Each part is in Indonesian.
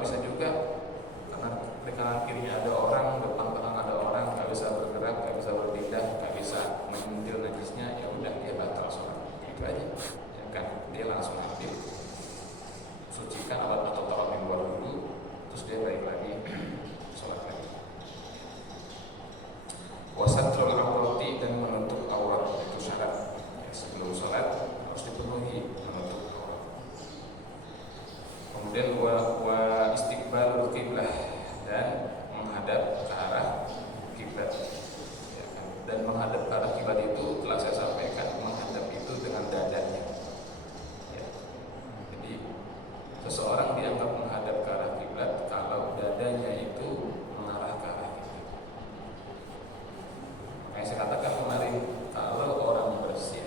bisa juga karena di kanan kirinya ada orang, depan belakang ada orang, nggak bisa bergerak, nggak bisa berpindah, nggak bisa menyentil najisnya, ya udah dia batal sholat. Itu aja, ya kan? Dia langsung ambil, sucikan alat atau tawaf yang buat dulu, terus dia balik lagi sholat lagi. Wasatrul aurati, dan menutup aurat itu syarat. Ya, sebelum sholat harus dipenuhi menutup aurat. Kemudian wa istiqbalul qiblah, dan menghadap ke arah kiblat. Ya kan? Dan menghadap ke arah kiblat itu telah saya sampaikan, menghadap itu dengan dadanya. Ya. Jadi seseorang dianggap menghadap ke arah kiblat kalau dadanya itu mengarah ke arah kiblat. Makanya saya katakan kemarin, kalau orang bersin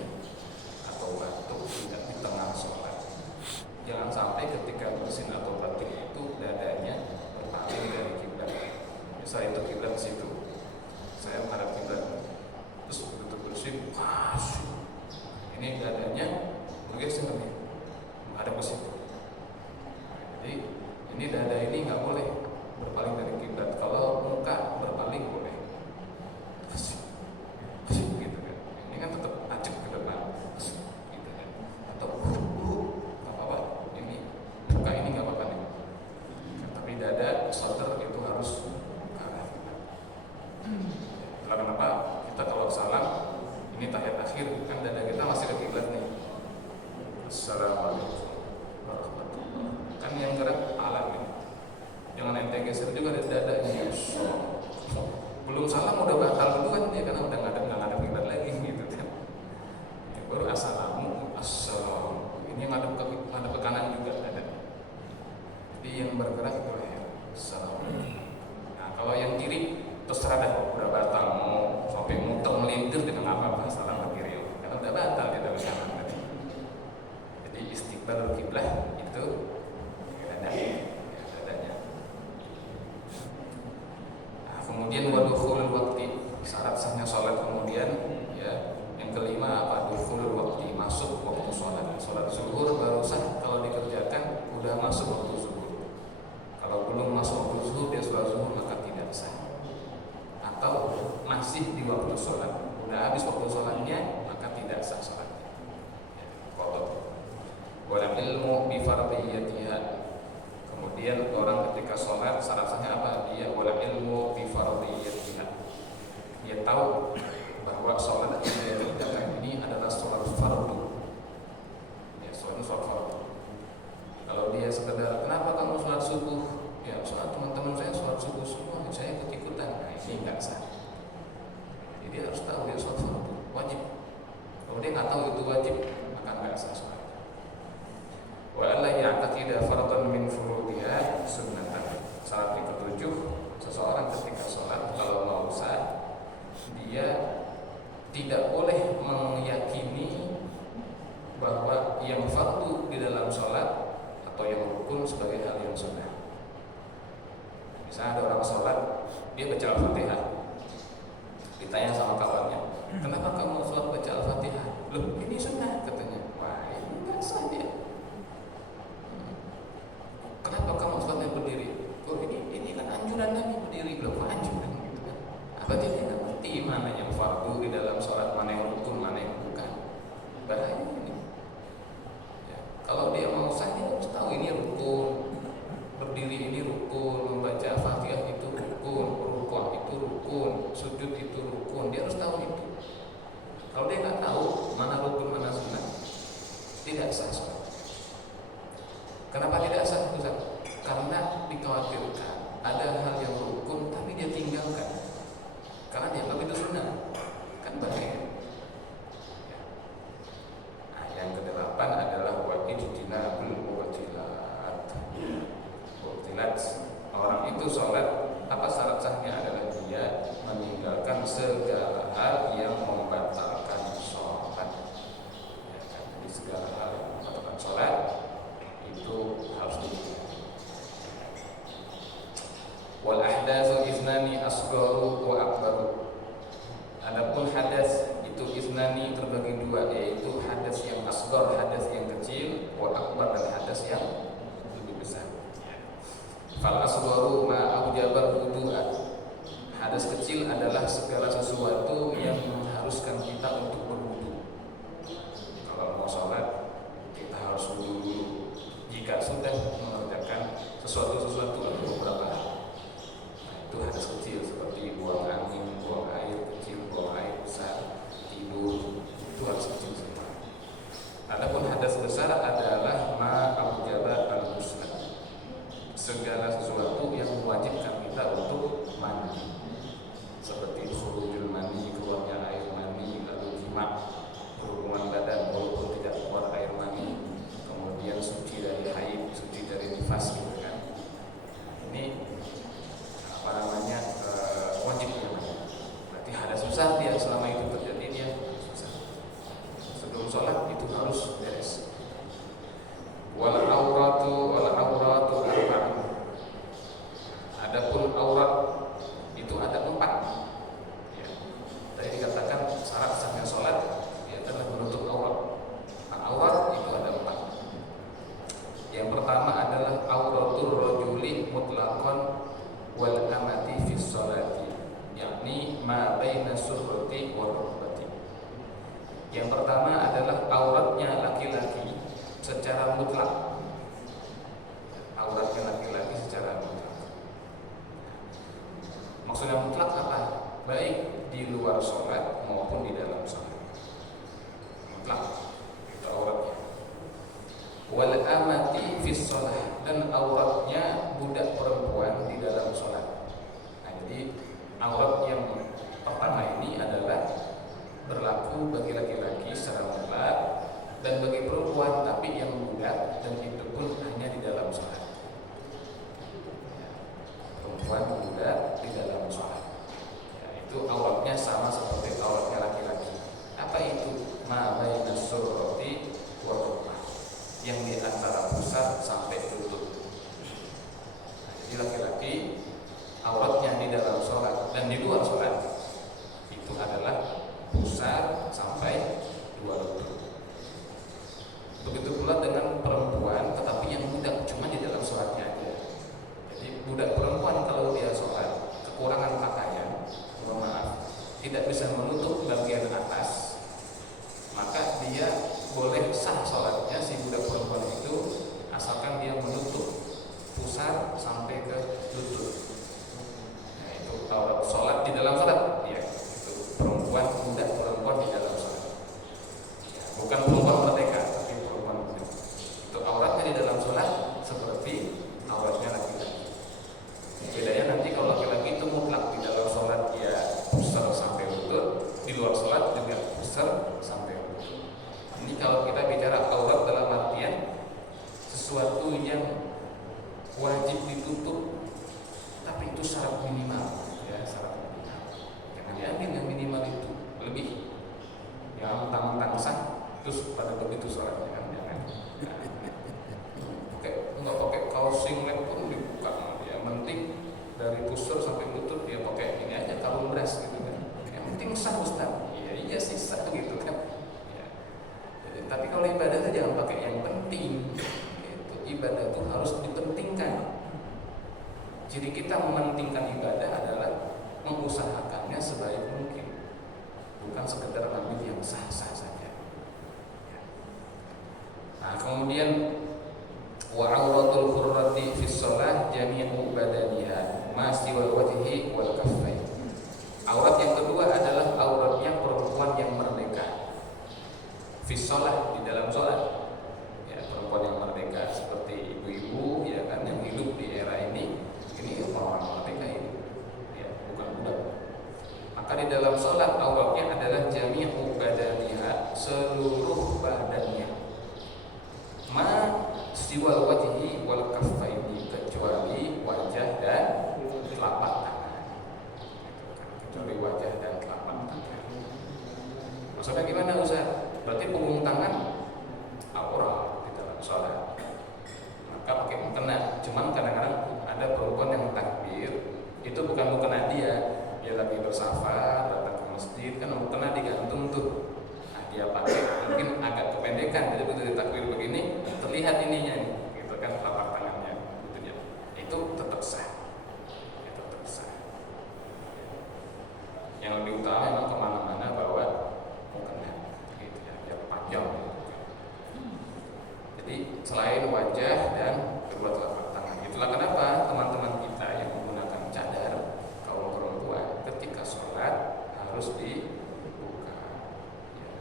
atau batuk tidak di tengah sholat, jangan sampai ketika bersin atau batuk itu dadanya berpaling dari kiblat. Misal itu kiblat ke situ, saya menghadap kiblat, terus begitu bersin, ini dadanya bergeser nih, menghadap ke situ. Jadi ini dada ini nggak boleh berpaling dari kiblat. Kalau muka berpaling boleh, gitu kan. Ini kan tetap tajam ke depan, gitu kan. Atau nggak apa-apa. Ini muka ini nggak apa-apa nih. Tapi dada, shoulder itu harus ke arah kiblat. Itulah kenapa kita kalau salam, ini tahiyat akhir, kan dada kita masih ke kiblat nih. Assalamualaikum warahmatullahi. Kan yang gerak alam ini. Jangan ente geser juga dari dadanya. Belum salam udah batal duluan dia, karena udah nggak ada kiblat lagi gitu kan. Ya, baru assalamu. Ini ngadep ke kanan juga dada. Jadi yang bergerak itu ya assalamu. Nah kalau yang kiri terserah dah, udah batal, mau sampai muter melintir dengan apa salam ke kiri, karena udah batal dia dari kanan tadi. Jadi istiqbalul kiblah itu dadanya. Nah, kemudian wadukhulul waktu, syarat sahnya sholat. Kemudian ya yang kelima apa? Dukhulul waktu, masuk waktu sholat. Sholat zuhur baru sah kalau dikerjakan udah masuk waktu zuhur. Kalau belum masuk waktu zuhur dia sholat zuhur maka tidak sah. Atau masih di waktu sholat, udah habis waktu sholatnya maka tidak sah sholatnya. Qadha. Wal ilmu bi fardhiyatiha. Kemudian orang ketika sholat syarat sahnya apa? Dia wal ilmu bi fardhiyatiha. Dia tahu bahwa sholat yang dia kerjakan ini adalah sholat fardu. Ya, sholat itu sholat fardu. Kalau dia sekedar kenapa kamu sholat subuh? Ya, soal teman-teman saya sholat subuh semua, saya ikut-ikutan. Nah, ini nggak sah. Jadi dia harus tahu dia sholat fardu, wajib. Kalau dia nggak tahu itu wajib, maka nggak sah sholat. Wa alla ya'taqida fardhan min furudiha sunnatan. Syarat yang ketujuh, seseorang ketika sholat kalau mau sah, dia tidak boleh meyakini bahwa yang fardu di dalam sholat atau yang rukun sebagai hal yang sunnah. Misalnya ada orang sholat, dia baca Al-Fatihah, ditanya sama kawannya, kenapa kamu sholat baca Al-Fatihah? Loh, ini sunnah katanya. Wah, ini nggak sah dia. Kenapa kamu sholatnya berdiri? Oh, ini kan anjuran Nabi berdiri. Belum anjuran gitu kan. Apa dia nggak ngerti mana yang fardu di dalam sholat, mana yang rukun, mana yang bukan. Bahaya ini. Ya, kalau dia mau sah, dia harus tahu ini rukun, berdiri ini rukun, membaca Fatihah itu rukun, rukuk itu rukun, sujud itu rukun. Dia harus tahu itu. Kalau dia nggak tahu mana rukun mana sunnah, tidak sah sholat. Kenapa tidak sah? Karena dikhawatirkan ada hal yang rukun tapi dia tinggalkan karena dianggap itu sunnah, kan bahaya. Nah, yang kedelapan adalah wajibinabul mu'tilat. Mu'tilat, orang itu sholat, apa syarat sahnya adalah dia meninggalkan segala hal yang membatalkan sholat. Ya, kan? Jadi segala hal yang membatalkan sholat itu harus ditinggalkan. Wal ahdatsu ithnani asgharu wa akbaru. Adapun hadas itu ithnani terbagi dua, yaitu hadas yang asghar, hadas yang kecil, wa akbar, dan hadas yang lebih besar. Fal asgharu ma aujabal wudu'a. Hadas kecil adalah segala sesuatu yang mengharuskan kita untuk berwudu. Kalau mau sholat kita harus wudu dulu. Jika sudah mengerjakan sesuatu atau beberapa hal, nah, itu hadas kecil seperti buang angin, buang air kecil, buang air besar, tidur, itu hadas kecil semua. Adapun hadas besar adalah ma aujaba al-ghusl, segala sesuatu yang mewajibkan kita untuk mandi, seperti khurujul mani, keluarnya air mani, lalu jima, berhubungan badan walaupun tidak keluar air mani, kemudian suci dari haid, suci dari nifas, gitu kan. Ini apa namanya, wajib ya. Berarti hadas besar dia, selama itu terjadi dia susah. Sebelum sholat itu harus beres. Wal auratu arba'un. Adapun aurat itu ada 4. Ya. Tadi dikatakan syarat sahnya sholat ya adalah menutup aurat. Nah, aurat itu ada 4. Yang pertama adalah auratul rajuli mutlaqan wal amati fi sholati, yakni ma baina surrati wa rukbati. Yang pertama adalah auratnya laki-laki secara mutlak. Auratnya laki-laki secara mutlak. Maksudnya mutlak apa? Baik di luar sholat maupun di dalam sholat. Mutlak itu auratnya. Wal amati fis sholat, dan auratnya budak perempuan di dalam sholat. Nah, jadi aurat yang pertama ini adalah berlaku bagi laki-laki secara mutlak dan bagi perempuan, tapi yang budak, dan itu pun hanya di dalam sholat. Perempuan budak di dalam sholat, ya, itu auratnya sama seperti auratnya laki-laki. Apa itu? Ma baina surrati wa rukbah, yang di antara pusar sampai lutut. Nah, jadi laki-laki auratnya di dalam sholat dan di luar sholat itu adalah pusar sampai 2 lutut. Begitu pula dengan perempuan, tetapi yang budak cuma di dalam sholatnya aja. Jadi budak perempuan kalau dia sholat kekurangan pakaian, mohon maaf, tidak bisa menutup bagian atas, maka dia boleh sah sholatnya si budak perempuan itu asalkan dia menutup pusar sampai ke lutut. Nah, itu aurat sholat di dalam sholat, ya, itu perempuan, budak perempuan di dalam sholat, ya, bukan perempuan merdeka, tapi perempuan budak. Itu auratnya di dalam sholat seperti auratnya laki-laki. Bedanya nanti kalau laki-laki itu mutlak, di dalam sholat dia pusar sampai lutut, di luar sholat juga pusar sampai lutut. Ini kalau kita bicara aurat dalam artian sesuatu yang wajib ditutup, tapi itu syarat minimal, ya, syarat minimal. Jangan diambil yang minimal itu lebih, yang mentang-mentang sah terus pada begitu sholatnya kan, jangan. Nggak pakai kaos singlet pun dibuka, yang penting dari pusar sampai lutut dia pakai ini aja, kalung beras gitu kan. Yang penting sah Ustaz. Iya sih sah gitu kan. Ya. Tapi kalau ibadah itu jangan pakai yang penting. Itu ibadah itu harus dipentingkan. Jadi kita mementingkan ibadah adalah mengusahakannya sebaik mungkin, bukan sekedar ambil yang sah-sah saja. Ya. Nah, kemudian wa auratul hurrati fi shalah jami'u badaniha ma siwal wajhi wal kaffain. Aurat yang kedua adalah auratnya perempuan yang merdeka fi shalah, di dalam salat. Ya, perempuan yang merdeka seperti ibu-ibu, ya kan, yang hidup di era ini orang merdeka ini, ya, bukan budak. Maka di dalam salat auratnya adalah jami'u badaniha, seluruh badannya. Ma siwal wajhi wal kaffaini, kecuali wajah dan telapak tangan. Kecuali wajah dan telapak tangan. Maksudnya gimana Ustaz? Berarti punggung tangan aurat di dalam sholat, maka pakai mukena. Cuman kadang-kadang ada perempuan yang takbir itu bukan mukena dia lagi bersafar datang ke masjid, kan mukena digantung tuh. Nah, dia pakai mungkin agak kependekan, jadi begitu takbir begini terlihat ininya nih, gitu kan, telapak tangannya, gitu ya. Itu tetap selain wajah dan kedua telapak tangan. Itulah kenapa teman-teman kita yang menggunakan cadar kaum perempuan ketika sholat harus dibuka. Ya.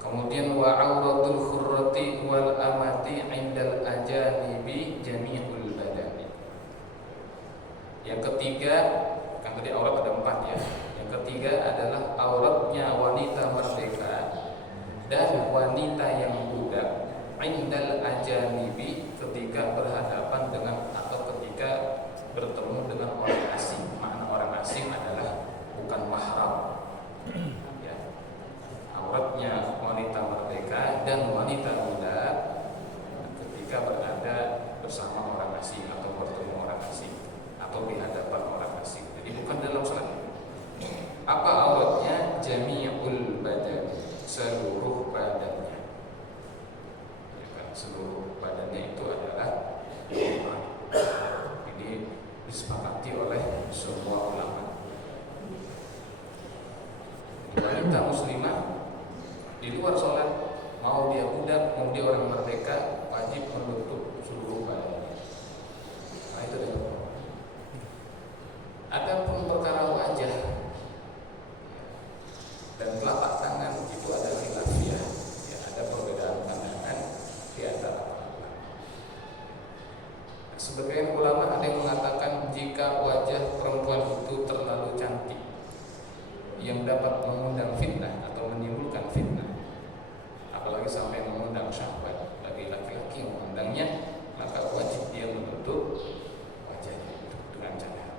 Kemudian wa auratul khurrati wal amati indal ajanibi jami'ul badani. Yang ketiga, kan tadi aurat ada 4 ya. Yang ketiga adalah auratnya wanita merdeka dan wanita yang budak indal ajanibi, ketika berhadapan dengan atau ketika bertemu dengan orang asing. Makna orang asing adalah bukan mahram. Ya. Auratnya wanita merdeka dan wanita budak ketika berada bersama orang asing atau bertemu orang asing atau di hadapan orang asing. Jadi bukan dalam salat. Apa auratnya? Jami'ul badan, seluruh badannya. Ya kan? Seluruh badannya itu adalah aurat. Ini disepakati oleh semua ulama. Wanita muslimah di luar sholat, mau dia budak, mau dia orang merdeka, wajib menutup seluruh badannya. Nah itu dia. Adapun perkara wajah dan telapak tangan itu ada khilafiyah, ya, ada perbedaan pandangan di antara ulama. Sebagian ulama ada yang mengatakan jika wajah perempuan itu terlalu cantik yang dapat mengundang fitnah atau menimbulkan fitnah, apalagi sampai mengundang syahwat bagi laki-laki yang memandangnya, maka wajib dia menutup wajahnya itu dengan cadar.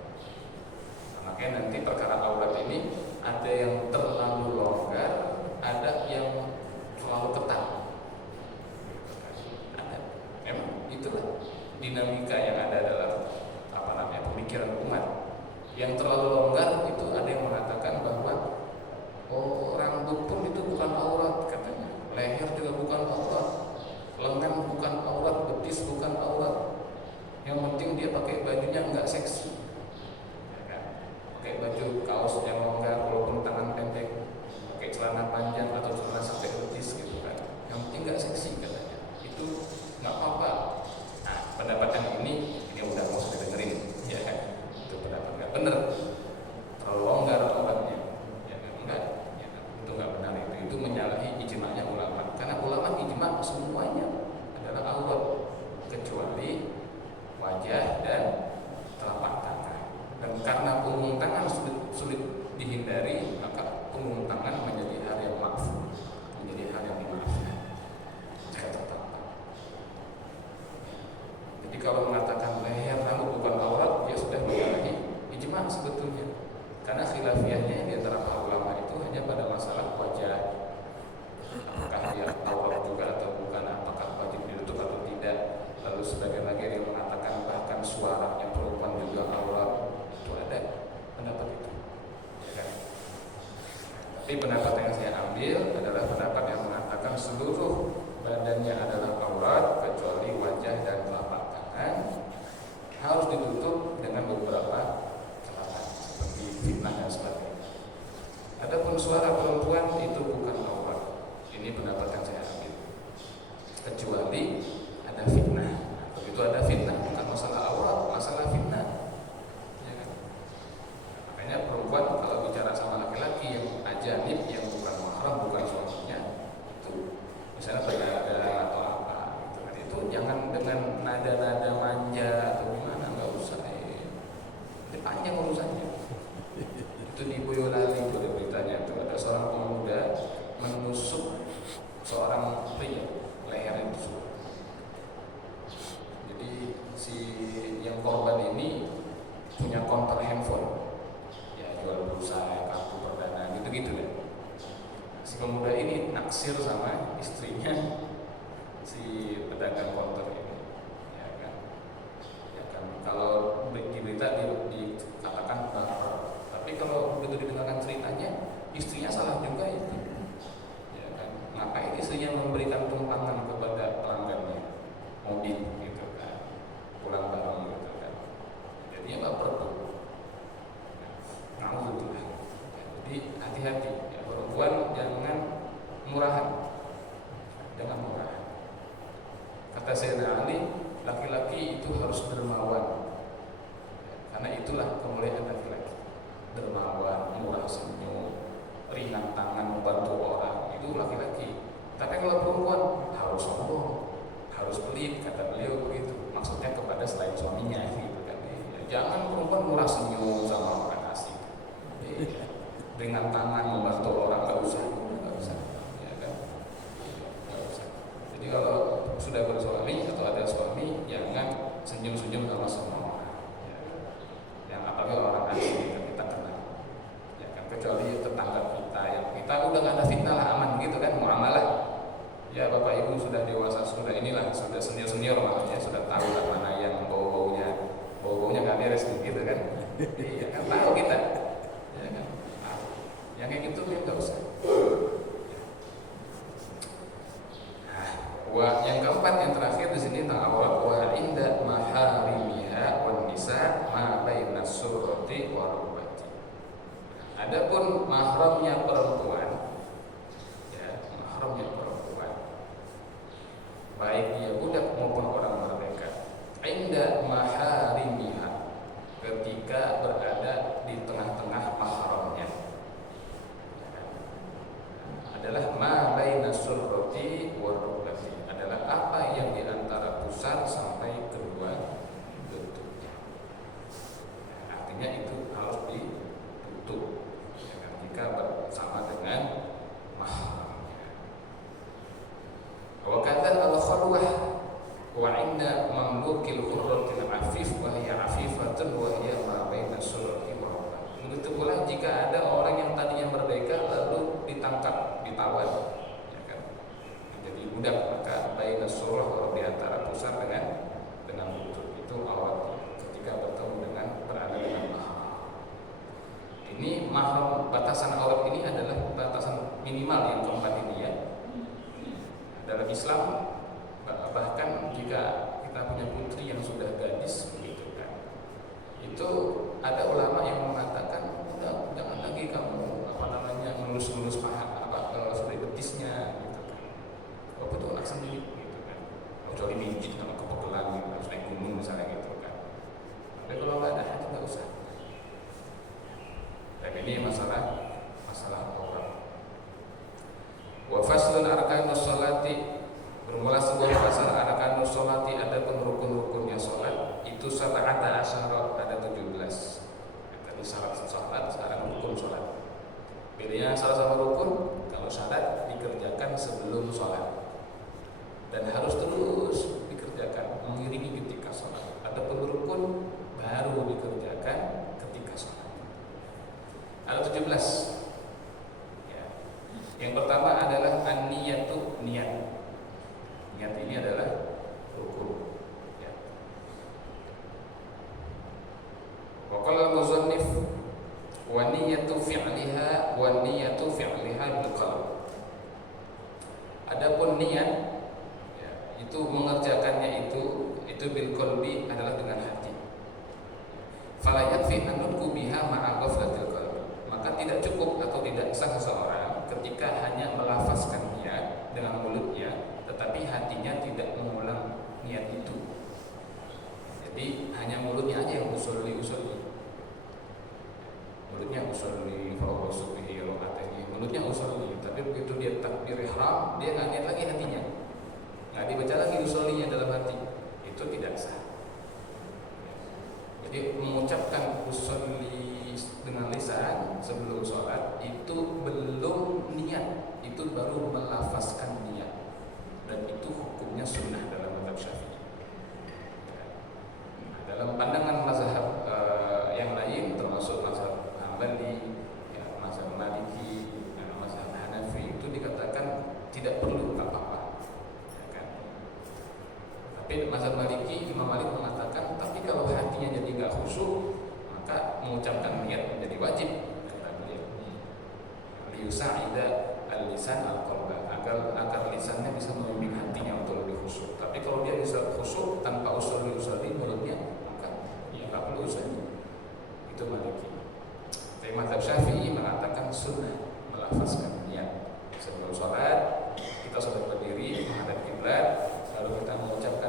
Nah, makanya nanti perkara aurat ini ada yang terlalu longgar, ada yang terlalu ketat. Ada. Memang itulah dinamika yang ada dalam pemikiran umat. Yang terlalu longgar itu ada yang mengatakan bahwa rambut pun itu bukan aurat katanya, leher juga bukan aurat, lengan bukan aurat, betis bukan aurat. Yang penting dia pakai bajunya enggak seksi. Pakai baju kaos yang longgar walaupun tangan pendek, pakai celana panjang atau celana sampai betis gitu kan, yang penting nggak seksi katanya, itu nggak apa-apa. Nah pendapat yang ini udah mau sudah dengerin ya kan, itu pendapat nggak benar, terlalu longgar auratnya ya kan, enggak ya kan? Itu nggak benar, itu menyalahi ijma'nya ulama, karena ulama ijma' semuanya adalah aurat kecuali wajah dan telapak tangan. Dan karena punggung tangan sulit dihindari, maka punggung tangan menjadi hal yang makruh, menjadi hal yang dimaafkan jika tertampar. Jadi kalau mengatakan leher rambut bukan aurat, dia sudah menyalahi ijma' sebetulnya. Karena khilafiyahnya di antara para ulama itu hanya pada masalah wajah, apakah dia aurat juga atau bukan, apakah wajib ditutup atau tidak. Lalu sebagian lagi yang mengatakan bahkan suaranya perempuan juga aurat. Ada pendapat itu ya kan? Tapi pendapat yang saya ambil adalah pendapat yang mengatakan seluruh badannya adalah aurat kecuali wajah dan telapak tangan harus ditutup dengan beberapa catatan seperti fitnah dan sebagainya. Adapun suara perempuan itu bukan aurat. Ini pendapat yang saya ambil, kecuali ada fitnah. Begitu ada fitnah, bukan masalah aurat, masalah fitnah. Perempuan kalau bicara sama laki-laki yang ajanib, yang bukan mahram, bukan suaminya, itu misalnya berdagang atau apa gitu kan, itu jangan dengan nada-nada manja atau gimana, nggak usah. Ini panjang urusannya. Itu di Boyolali itu ada beritanya, itu ada seorang pemuda menusuk seorang pria, lehernya ditusuk. Jadi si yang korban ini punya konter handphone, jual pulsa, kartu perdana, gitu-gitu kan. Si pemuda ini naksir sama istrinya si pedagang konter ini, ya kan. Ya kan. Kalau di berita dikatakan baper, tapi kalau begitu didengarkan ceritanya, istrinya salah juga itu, ya kan. Ngapain istrinya memberikan tumpangan kepada pelanggannya, mobil, gitu kan, pulang bareng, gitu kan. Jadinya baper tuh. Jadi hati-hati ya, perempuan jangan murahan, jangan murahan. Kata Sayyidina Ali, laki-laki itu harus dermawan, karena itulah kemuliaan laki-laki. Dermawan, murah senyum, ringan tangan, membantu orang, itu laki-laki. Tapi kalau perempuan harus sombong, harus pelit, kata beliau begitu. Maksudnya kepada selain suaminya gitu kan. Jangan perempuan murah senyum sama orang asing. Ringan tangan membantu orang, nggak usah, ya kan? Nggak usah. Jadi kalau sudah bersuami atau ada suami, jangan senyum-senyum sama semua orang. Ya. Yang apalagi orang asing yang kita kenal, ya kan? Kecuali tetangga kita, yang kita udah nggak ada fitnah lah, aman gitu kan, muamalah. Ya bapak ibu sudah dewasa, sudah inilah, sudah senior makanya sudah tahu lah mana yang bau-baunya nggak beres gitu kan. Iya kan, tahu kita, ya kan. Yang kayak gitu ya nggak usah. Nah, yang keempat, yang terakhir di sini tentang aurat, wa inda maharimiha wan nisa ma baina surrati wa rukbati. Adapun mahramnya perempuan, ya, mahramnya perempuan, baik dia budak maupun orang merdeka, inda maharimiha, ketika berada di tengah-tengah mahramnya, adalah ma baina surrati wa rukbati, adalah apa yang di antara pusar sampai kedua lututnya. Artinya itu harus ditutup, ya kan, jika bersama dengan mahramnya. Wa kadzal al-khalwah wa 'inda mamlukil hurratil afif wa hiya afifatun wa hiya ma baina surrati wa rukbati. Begitu pula jika ada orang yang tadinya merdeka lalu ditangkap, ditawar, ya kan, menjadi budak, maka baina surah, kalau di antara pusar dengan lutut, itu aurat ketika bertemu dengan berada dengan mahram. Ini mahram, batasan aurat ini adalah batasan minimal yang keempat ini ya. Dalam Islam bahkan jika kita punya putri yang sudah gadis begitu kan, itu ada ulama yang mengatakan udah jangan lagi kamu ngelus-ngelus paha dari betisnya gitu kan. Oh betul, anak sendiri gitu kan. Kecuali mijit kalau kepegelan gitu, harus naik gunung misalnya gitu kan. Tapi kalau nggak ada itu nggak usah. Dan ini masalah aurat. Wa faslun arkanus sholati, bermula sebuah pasal arkanus sholati, ada rukun-rukunnya sholat itu sab'ata asyara, ada 17. Tadi syarat sholat, sekarang rukun sholat. Bedanya salah satu rukun, kalau syarat dikerjakan sebelum sholat dan harus terus dikerjakan mengiringi ketika sholat. Adapun rukun baru dikerjakan ketika sholat. Ada 17. Ya. Yang pertama adalah an-niyatu, niat. Niat ini adalah rukun. Ya. Wa qala al-muzannif wa niyatu fi'liha bil qalb. Adapun niat, ya, itu mengerjakannya itu bil qalbi, adalah dengan hati. Fala yakfi an nutqu biha ma'a ghaflatil qalbi. Maka tidak cukup atau tidak sah seseorang ketika hanya melafazkan niat dengan mulutnya tetapi hatinya tidak mengulang niat itu. Jadi hanya mulutnya aja yang usulli, mulutnya usulli, fa'usubihi ro'atani, mulutnya usulli, tapi begitu dia takbir ihram, dia nggak niat lagi hatinya, nggak dibaca lagi usullinya dalam hati, itu tidak sah. Jadi mengucapkan usulli dengan lisan sebelum sholat itu belum niat, itu baru melafazkan niat, dan itu hukumnya sunnah dalam mazhab Syafi'i. Dalam pandangan mazhab yang lain termasuk mazhab Hambali, ya, mazhab Maliki, ya, mazhab Hanafi, itu dikatakan tidak perlu apa-apa, ya kan? Tapi mazhab Maliki, Imam Malik mengatakan, tapi kalau hatinya jadi nggak khusyuk, maka mengucapkan niat menjadi wajib. Kata beliau, liyusa'ida al-lisan al-qalba, agar lisannya bisa membimbing hatinya untuk lebih khusyuk. Tapi kalau dia bisa khusyuk tanpa usulli mulutnya, maka ya nggak perlu usulli. Itu Maliki. Tapi mazhab Syafi'i mengatakan sunnah melafazkan niat sebelum sholat. Kita sudah berdiri menghadap kiblat, lalu kita mengucapkan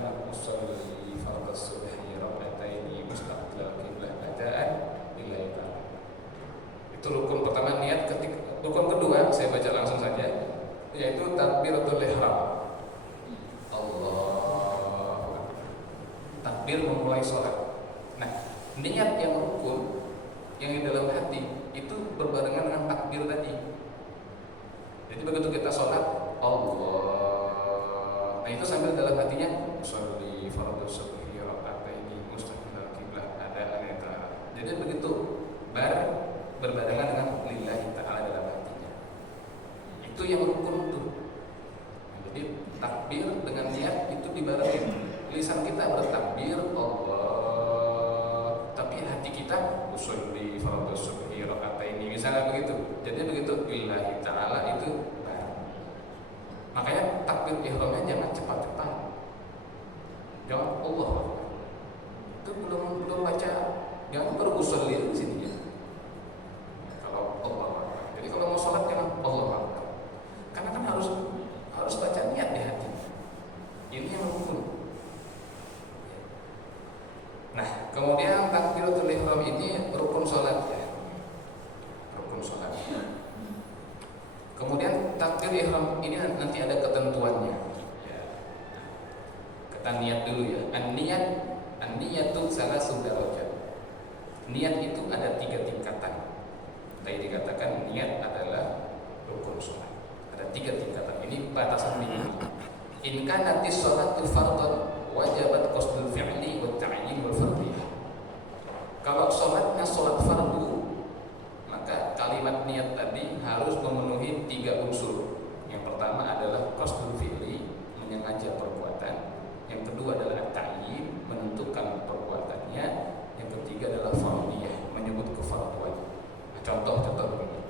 ihram. Allah, takbir memulai sholat. Nah, niat yang rukun yang di dalam hati itu berbarengan dengan takbir tadi. Jadi begitu kita sholat, Allah, nah itu sambil dalam hatinya sholli fardhu subhi raka'ataini mustaqbilal qiblah ada aneta. Jadi begitu berbarengan dengan lillahi ta'ala dalam hatinya. Itu yang rukun tuh. Jadi takbir dengan niat itu dibarengin. Lisan kita bertakbir Allah, tapi hati kita usolli fardhu subhi raka'ataini misalnya begitu. Jadi begitu lillahi ta'ala itu bareng. Makanya takbir ihramnya jangan cepat-cepat. Jangan Allah. Itu belum baca. Jangan baru usolli di sini ya. Kalau Allah. Jadi kalau mau sholat jangan Allah. Karena kan harus baca niat di hati. Ini yang rukun. Nah, kemudian takbiratul ihram ini rukun sholat ya. Rukun sholat. Kemudian takbir ihram ini nanti ada ketentuannya. Ya. Kita niat dulu ya. An-niyatu salasu darajat. Niat itu ada 3 tingkatan. Tadi dikatakan niat adalah rukun sholat. Ada 3 tingkatan. Ini batasan minimal. In kanatis sholatu fardhan wajabat qasdul fi'li wa ta'yin wal fardiyah. Kalau sholatnya sholat fardu, maka kalimat niat tadi harus memenuhi 3 unsur. Yang pertama adalah qasdul fi'li, menyengaja perbuatan. Yang kedua adalah ta'yin, menentukan perbuatannya. Yang ketiga adalah fardiyah, menyebut kefarduan. Nah, contoh begini.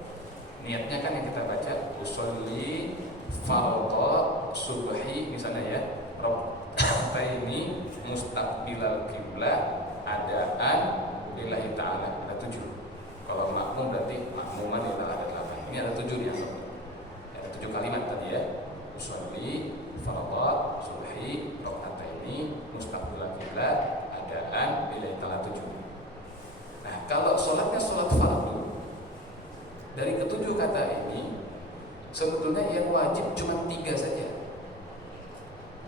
Niatnya kan yang kita baca usolli fardhu subhi misalnya ya. Raka'ataini mustaqbilal qiblah adaan lillahi ta'ala. Ada 7. Kalau makmum berarti makmuman itu ada 8. Ini ada 7 nih. Ada 7 kalimat tadi ya. Usolli fardhu subhi raka'ataini mustaqbilal qiblah adaan lillahi ta'ala 7. Nah, kalau sholatnya sholat fardu, dari ke-7 kata ini sebetulnya yang wajib cuma 3 saja.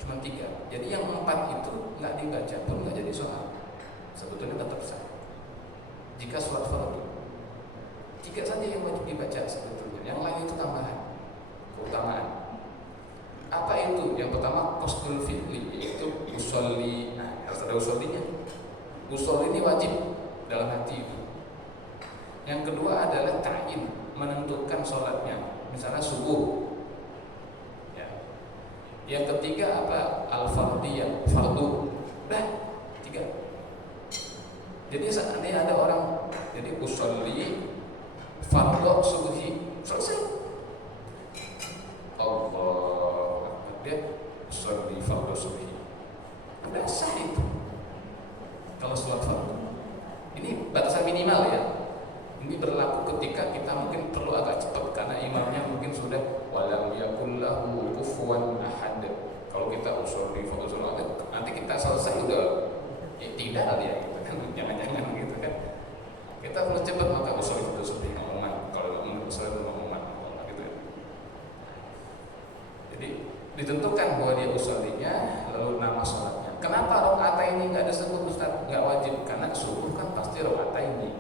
Cuma 3. Jadi yang 4 itu nggak dibaca pun nggak jadi sholat. Sebetulnya tetap sah. Jika sholat fardu, 3 saja yang wajib dibaca sebetulnya. Yang lain itu tambahan, keutamaan. Apa itu? Yang pertama qasdul fi'li, yaitu usolli. Nah, harus ada usollinya. Usolli ini wajib dalam hati itu. Yang kedua adalah ta'yin, menentukan sholatnya. Misalnya subuh. Yang ketiga apa? Al-fardiyah, fardu. Dah, 3. Jadi seandainya ada orang jadi usolli fardhu subhi, selesai. Allah, dia usolli fardhu subhi. Udah sah itu. Kalau sholat fardu. Ini batasan minimal ya. Ini berlaku ketika kita mungkin perlu agak cepat karena imamnya mungkin sudah walam yakul lahu kufuwan ahad. Kalau kita usolli fardhu subhi nanti kita selesai udah tidak ya gitu kan. Jangan-jangan gitu kan. Kita perlu cepat maka usolli fardhu subhi umuman. Kalau menurut usolli umuman gitu ya. Jadi ditentukan bahwa dia usollinya lalu nama sholatnya. Kenapa raka'ataini enggak disebut Ustaz? Enggak wajib karena subuh kan pasti raka'ataini.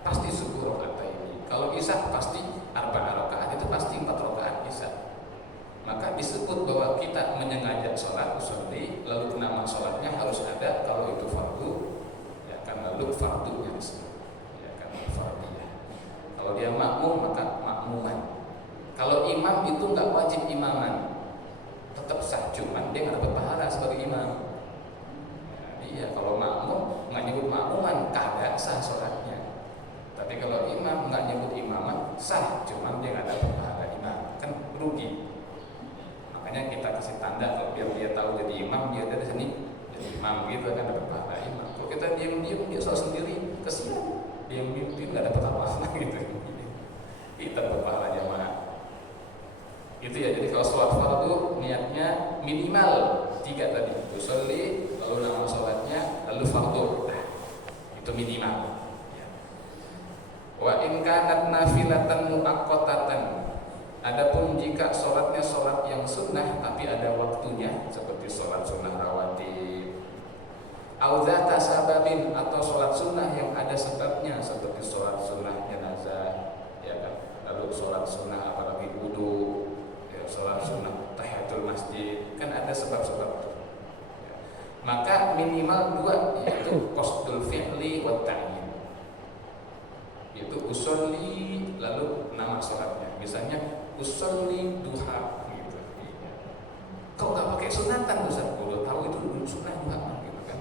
Pasti subuh raka'ataini. Kalau isya pasti 4 rakaat, itu pasti 4 rakaat isya. Maka disebut bahwa kita menyengaja sholat usolli lalu nama sholatnya harus ada. Kalau itu fardu ya kan lalu fardunya disebut ya kan fardiyah. Kalau dia makmum maka makmuman. Kalau imam itu nggak wajib imaman, tetap sah, cuman dia nggak dapat pahala sebagai imam. Iya, kalau makmum nggak nyebut makmuman kagak sah sholatnya. Tapi kalau imam nggak nyebut imaman sah, cuman dia nggak dapat pahala imam, kan rugi. Makanya kita kasih tanda kalau biar dia tahu jadi imam, dia dari sini jadi imam gitu kan dapat pahala imam. Kalau kita diam-diam dia sholat sendiri, kesian, dia mimpin nggak dapat apa-apa gitu. Kita dapat pahala jamaah. Itu ya. Jadi kalau sholat fardu niatnya minimal 3 tadi. Usolli lalu nama sholatnya lalu fardu. Nah, itu minimal. Wa in kanat nafilatan muaqqatatan Adapun jika sholatnya sholat yang sunnah tapi ada waktunya, seperti sholat sunnah rawatib, auzata sababin, atau sholat sunnah yang ada sebabnya, seperti sholat sunnah jenazah, ya kan, lalu sholat sunnah apalagi wudu, ya, sholat sunnah tahiyatul masjid, kan ada sebab-sebab. Ya. Maka minimal dua, yaitu qasdul fi'li wa ta'yin, yaitu usolli lalu nama sholatnya, misalnya usolli duha gitu. Kau nggak pakai sunatan Ustaz? Udah tahu itu sunnah duha gitu kan?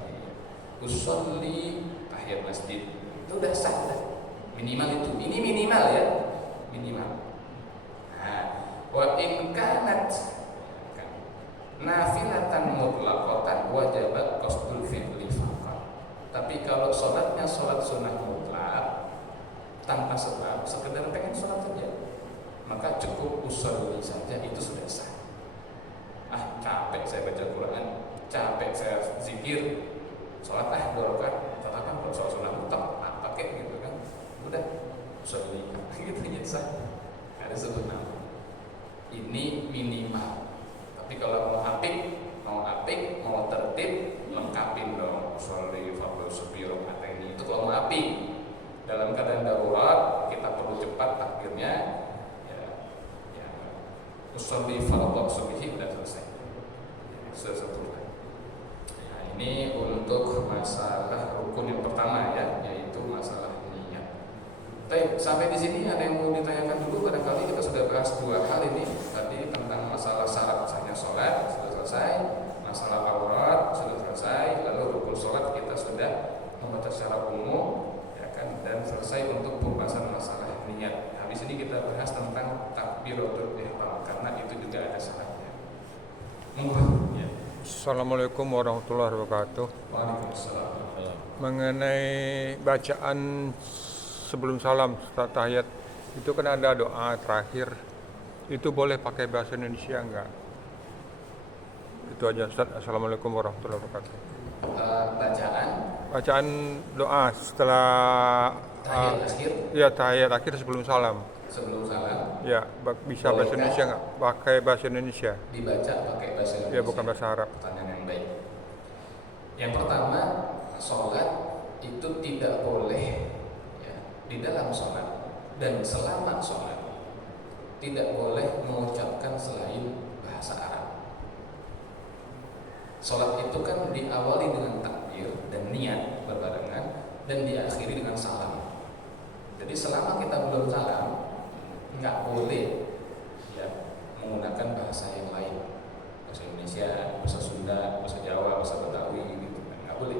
Usolli tahiyat masjid itu udah sah dah. Minimal itu. Ini minimal ya, minimal. Nah, wa in kanat nafilatan mutlaqatan wajib qasdul fi'li faqat. Tapi kalau sholatnya sholat sunnah mutlak tanpa sebab, sekedar pengen sholat saja, maka cukup usolli saja, itu sudah sah. Ah, capek saya baca Quran, capek saya zikir, sholat 2 rakaat, katakan kalau sholat sunnah mutlak pakai gitu kan, udah usolli gitu ya sah. Ada sebut nama. Ini minimal. Tapi kalau mau apik, mau tertib, lengkapin dong. Usolli fardhu subhi rakaat, itu kalau mau apik. Dalam keadaan darurat kita perlu cepat takbirnya, ya usolli fardhu subhi sudah selesai. Sudah satu. Nah, ini untuk masalah rukun yang pertama ya, yaitu masalah niat. Baik, sampai di sini ada yang mau ditanyakan dulu? Barangkali kita sudah bahas 2 hal ini tadi, tentang masalah syarat sahnya sholat sudah selesai, masalah aurat sudah selesai, lalu rukun sholat kita sudah membaca secara umum, ya kan, dan selesai untuk pembahasan masalah niat. Habis ini kita bahas tentang takbiratul ihram, karena itu juga ada syaratnya. Ya. Assalamualaikum warahmatullahi wabarakatuh. Waalaikumsalam. Mengenai bacaan sebelum salam setelah tahiyat, itu kan ada doa terakhir, itu boleh pakai bahasa Indonesia enggak? Itu aja Ustaz. Assalamualaikum warahmatullahi wabarakatuh. Bacaan doa setelah Tahiyat akhir. Ya, tahiyat akhir sebelum salam. Sebelum salam. Ya, bisa bahasa Indonesia enggak? Pakai bahasa Indonesia. Dibaca pakai bahasa Indonesia. Ya, bukan bahasa Arab. Pertanyaan yang baik. Yang pertama, sholat itu tidak boleh ya, di dalam sholat dan selama sholat tidak boleh mengucapkan selain bahasa Arab. Sholat itu kan diawali dengan takbir dan niat berbarengan, dan diakhiri dengan salam. Jadi selama kita belum salam, nggak boleh ya menggunakan bahasa yang lain, bahasa Indonesia, bahasa Sunda, bahasa Jawa, bahasa Betawi gitu, nggak boleh.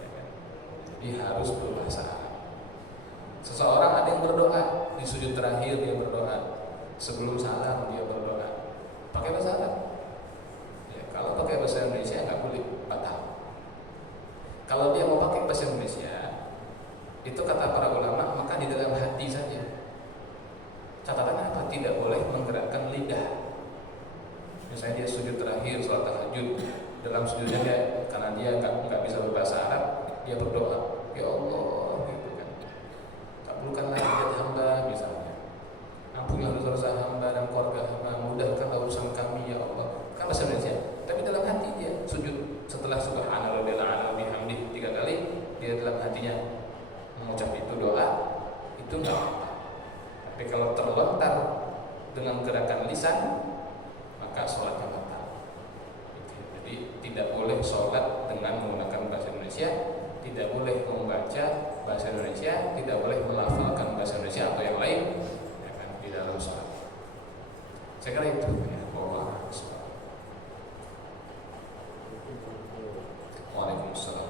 Ya kan? Jadi harus berbahasa Arab. Seseorang ada yang berdoa di sujud terakhir, dia berdoa sebelum salam, dia berdoa pakai bahasa Arab. Ya, kalau pakai bahasa Indonesia nggak boleh, batal. Kalau dia mau pakai bahasa Indonesia, itu kata para ulama, maka di dalam hati saja. Catatannya apa? Tidak boleh menggerakkan lidah. Misalnya dia sujud terakhir sholat tahajud, dalam sujudnya dia, karena dia nggak bisa berbahasa Arab, dia berdoa, ya Allah, gitu kan. Kabulkanlah hajat hamba misalnya. Ampunilah dosa hamba dan keluarga hamba, mudahkanlah urusan kami ya Allah. Kan bahasa Indonesia. Tapi dalam hati dia sujud setelah subhanallah bihamdi 3 kali, dia dalam hatinya mengucap itu doa, itu enggak apa-apa. Tapi kalau terlontar dengan gerakan lisan, maka sholatnya batal. Jadi tidak boleh sholat dengan menggunakan bahasa Indonesia, tidak boleh membaca bahasa Indonesia, tidak boleh melafalkan bahasa Indonesia atau yang lain ya kan, di dalam sholat. Saya kira itu ya. Waalaikumsalam.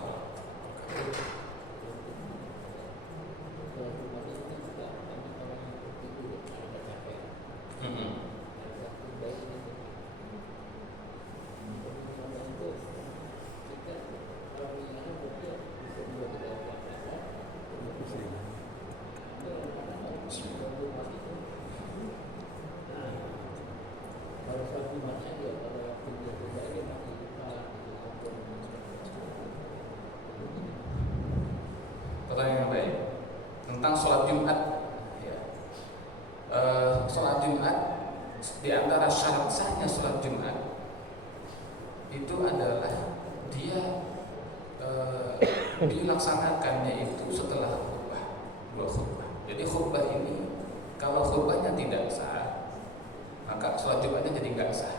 Pertanyaan yang baik tentang sholat Jumat. Ya. Sholat Jumat di antara syarat sahnya sholat Jumat itu adalah dia dilaksanakannya itu setelah khutbah, dua khutbah. Jadi khutbah ini kalau khutbahnya tidak sah, maka sholat Jumatnya jadi nggak sah.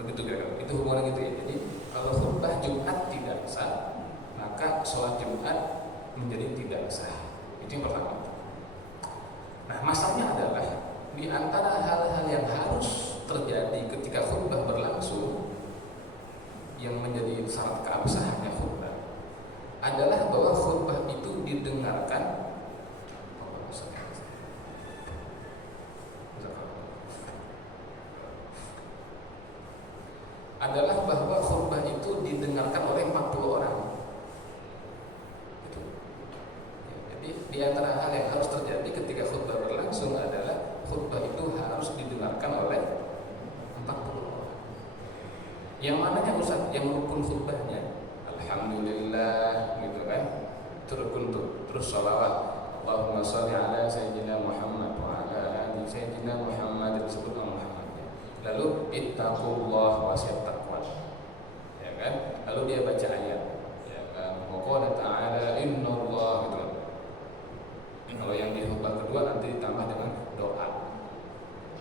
Begitu kira-kira. Itu hubungannya gitu ya. Jadi kalau khutbah Jumat tidak sah, maka sholat Jumat menjadi tidak sah. Itu yang pertama. Nah, masalahnya adalah di antara hal-hal yang harus terjadi ketika khutbah berlangsung yang menjadi syarat keabsahannya khutbah adalah bahwa khutbah itu didengarkan adalah bahwa khutbah itu didengarkan oleh 40 orang. Gitu. Jadi di antara hal yang harus terjadi ketika khutbah berlangsung adalah khutbah itu harus didengarkan oleh 40 orang. Yang mananya Ustaz? Yang rukun khutbahnya alhamdulillah gitu kan, terukun tuh. Terus sholawat Allahumma sholli ala sayyidina Muhammad wa ala ali sayyidina Muhammad, disebut nama Muhammadnya. Lalu ittaqullah wasiat taqwa, ya kan? Lalu dia baca ayat, ya kan? Wa qala ta'ala innallah gitu kan. Kalau yang di khutbah kedua nanti ditambah dengan doa.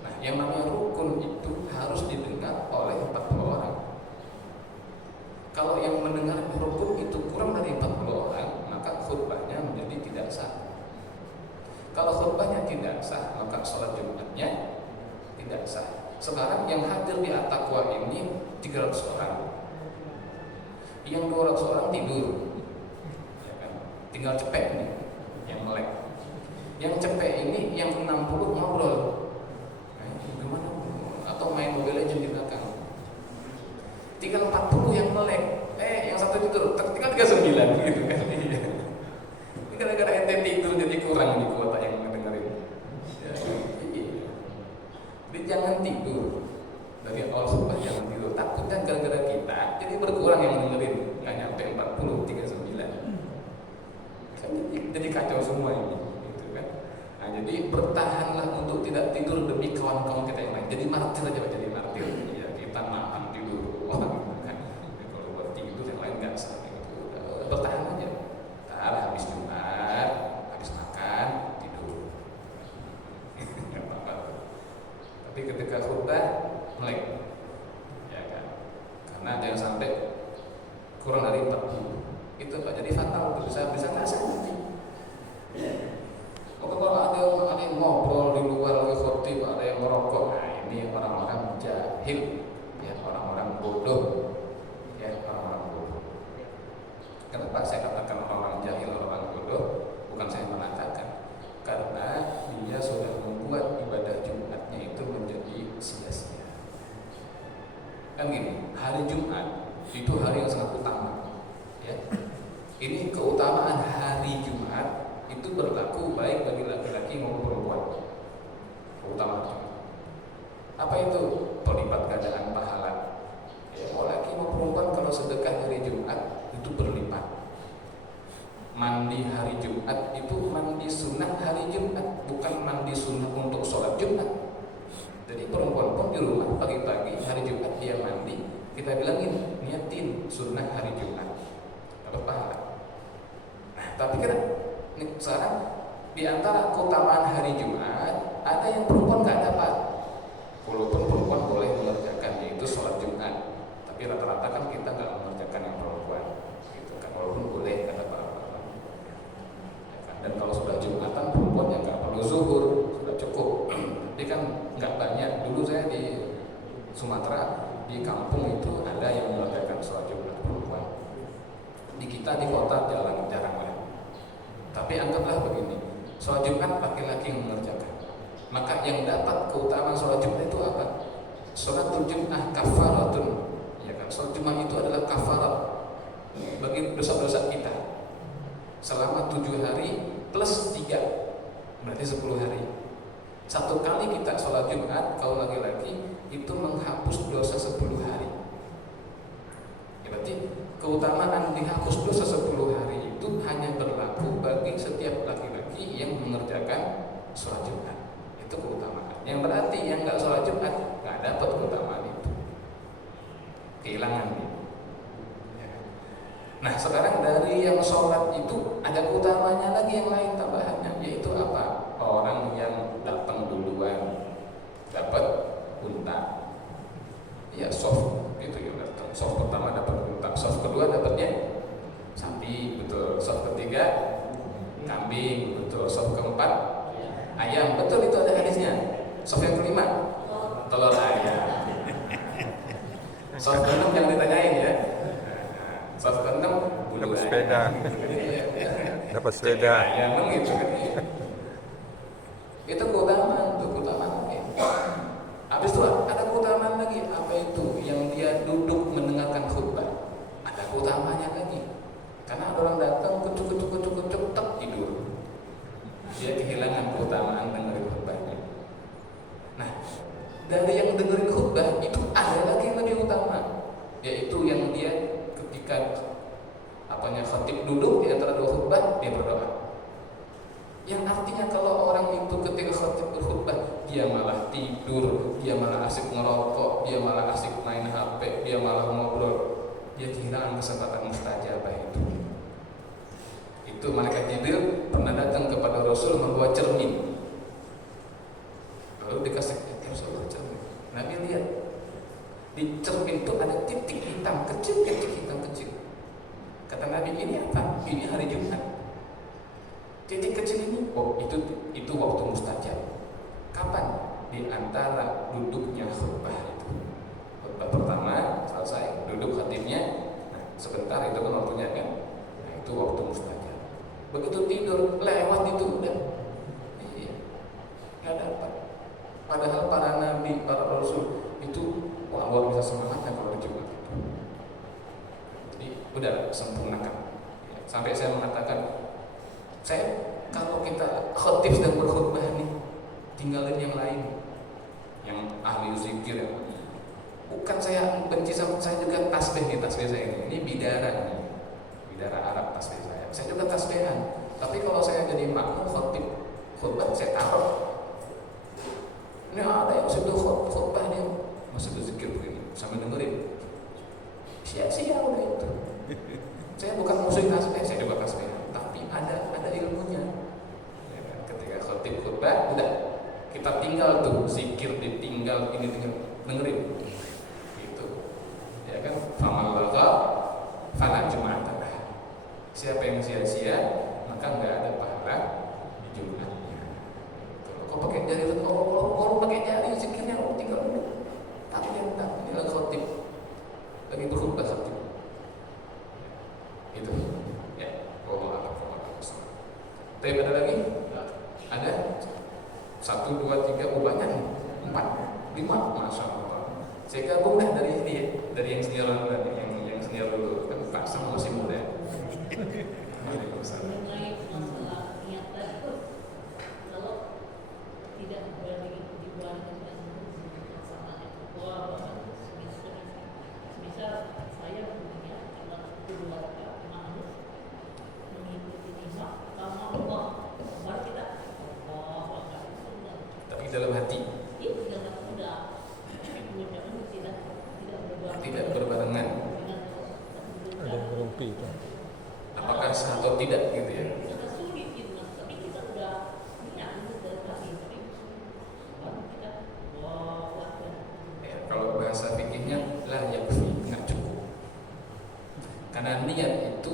Nah, yang namanya rukun itu harus didengar oleh 40 orang. Kalau yang mendengar rukun itu kurang dari 40 orang, maka khutbahnya menjadi tidak sah. Kalau khutbahnya tidak sah, maka sholat Jumatnya tidak sah. Sekarang yang hadir di At-Taqwa ini 300 orang. Yang 200 orang tidur, ya kan? Tinggal cepet nih, yang melek. Yang cepet ini yang 60 ngobrol. Nah, gimana? Atau main Mobile Legends di belakang. Tinggal 40 yang melek. Yang satu tidur, tinggal 39 gitu kan. Ini gara-gara ente tidur jadi kurang di kuota yang ngedengerin. Ya, iya. Jadi jangan tidur. Dari awal khutbah jangan tidur. Takutnya gara-gara kita jadi berkurang yang dengerin. Nggak nyampe 40, 39. Kan jadi kacau semua ini. Gitu kan. Nah, jadi bertahanlah untuk tidak tidur demi kawan-kawan kita yang lain. Jadi martir aja, jadi martir. Ya, kita nahan tidur. Wah, kan. Kalau buat tidur yang lain nggak sah. Gitu. Bertahan aja. Ntar habis Jumat, habis makan, tidur. Nggak apa-apa. Tapi ketika khutbah melek, ya kan? Karena jangan sampai kurang dari 40. Itu Pak, jadi fatal. Bisa nggak sah nanti. Kalau ada yang ngobrol di luar lagi khotib, ada yang merokok, nah ini orang-orang jahil, ya orang-orang bodoh, ya orang-orang bodoh. Kenapa saya katakan orang-orang jahil, orang bodoh? Bukan saya mengatakan, karena dia sudah membuat ibadah Jumatnya itu menjadi sia-sia. Kan gini, hari Jumat itu hari yang sangat utama, ya. Ini keutamaan hari Jumat itu berlaku baik bagi laki-laki maupun perempuan. Keutamaan apa itu? Berlipat gandaan pahala. Ya, mau laki mau perempuan kalau sedekah hari Jumat itu berlipat. Mandi hari Jumat itu mandi sunnah hari Jumat, bukan mandi sunnah untuk sholat Jumat. Jadi perempuan pun di rumah pagi-pagi hari Jumat dia mandi, kita bilangin niatin sunnah hari Jumat, dapat pahala. Nah, tapi kan sekarang di antara keutamaan hari Jumat ada yang perempuan nggak dapat, walaupun perempuan boleh mengerjakan, yaitu sholat Jumat. Tapi rata-rata kan kita nggak mengerjakan yang perempuan, gitu kan, walaupun boleh kata para ulama. Ya kan? Dan kalau sudah Jumatan perempuan yang nggak perlu zuhur sudah cukup. Jadi kan nggak banyak. Dulu saya di Sumatera di kampung itu ada yang mengerjakan sholat Jumat perempuan. Di kita di kota jarang lah. Tapi anggaplah begini, sholat Jumat laki-laki yang mengerjakan. Maka yang dapat keutamaan sholat Jumat itu apa? Sholatul Jum'ah kafaratun. Ya kan, sholat Jumat itu adalah kafarat bagi dosa-dosa kita selama 7 hari plus 3, berarti 10 hari. Satu kali kita sholat Jumat kalau laki-laki itu menghapus dosa 10 hari. Ya, berarti keutamaan dihapus dosa 10 hari itu hanya berlaku bagi setiap laki-laki yang mengerjakan sholat Jumat. Itu keutamaan. Yang berarti yang nggak sholat Jumat nggak dapat keutamaan itu, kehilangan dia. Nah sekarang dari yang sholat itu ada keutamanya lagi yang lain tambahannya, yaitu apa? Orang yang datang duluan dapat unta, ya soft gitu ya, datang soft pertama dapat unta, soft kedua dapatnya sapi, betul, soft ketiga kambing, betul, soft keempat ayam, betul, itu ada hadisnya. Soft yang kelima telur ayam. Soft keenam yang ditanyain ya. Soft keenam bulu dapat sepeda. Dapat sepeda. ayam gitu kan. Itu keutamaan, itu keutamaan lagi. Habis itu ada keutamaan lagi, apa itu? Yang dia duduk mendengarkan khutbah. Ada keutamanya lagi. Karena ada orang datang kucuk tak tidur. Dia kehilangan keutamaan dengerin khutbahnya. Nah, dari yang dengerin khutbah itu ada lagi yang lebih utama, yaitu yang dia ketika khatib duduk di antara dua khutbah dia berdoa. Yang artinya kalau orang itu ketika khatib berkhutbah dia malah tidur, dia malah asik ngerokok, dia malah asik main HP, dia malah ngobrol, dia kehilangan kesempatan mustajabah itu. Itu malaikat Jibril pernah datang kepada Rasul membawa cermin. Lalu dikasih Rasulullah cermin. Nabi lihat di cermin itu ada titik hitam kecil, titik hitam kecil. Kata Nabi, ini apa? Ini hari Jumat. Titik kecil ini, oh itu waktu mustajab. Kapan? Di antara duduknya khutbah itu. Khutbah pertama selesai, duduk khatibnya. Nah, sebentar itu kan waktunya kan. Nah, itu waktu mustajab. Begitu tidur, lewat itu udah. Iya. Enggak dapat. Padahal para nabi, para rasul itu wah luar biasa semangatnya kalau di Jumat itu. Jadi udah sempurnakan. Ya, sampai saya mengatakan, kalau kita khatib sedang berkhutbah nih, tinggalin yang lain, yang ahli zikir ya. Bukan saya benci sama, saya juga tasbih nih, tasbih saya ini bidara Arab tasbih saya juga tasbihan. Tapi kalau saya jadi makmum khatib khutbah, saya taruh. Ini ada yang sudah khutbah dia masih berzikir begini, sambil dengerin. Sia-sia udah itu. Saya bukan musuh tasbih, saya juga tasbihan, tapi ada ilmunya. Ya kan? Ketika khatib khutbah, udah kita tinggal tuh zikir, ditinggal ini tinggal dengerin. Gitu. Ya kan? Famal lagha fala jum'ata. Siapa yang sia-sia, maka enggak ada pahala di Jumatnya. Kok pakai jari? Kalau pakai jari zikirnya tinggal dulu. Tapi yang tak, ini lagi khotib, lagi berkhutbah khatib. Itu, ya. Allah. Tapi ada lagi? Ada? 1, 2, 3, banyak nih. 4, 5, masya Allah. Saya gabung dah dari ini ya, dari yang senior dulu, yang senior dulu kan Pak Sam masih muda. Waalaikumsalam. Mengenai masalah niat tadi tuh, kalau tidak berani dibuat dengan masalahnya, misal saya punya keluarga manut mengikuti imam sama Allah, baru kita Tapi dalam hati itu jangan mudah, tidak berbarengan. Ada yang berumpi itu. Apakah sah atau tidak gitu ya? Kita sulit gitu, tapi kita udah niat dari tadi, tapi baru kita lakukan. Ya, kalau bahasa fikihnya la yakfi, nggak cukup. Karena niat itu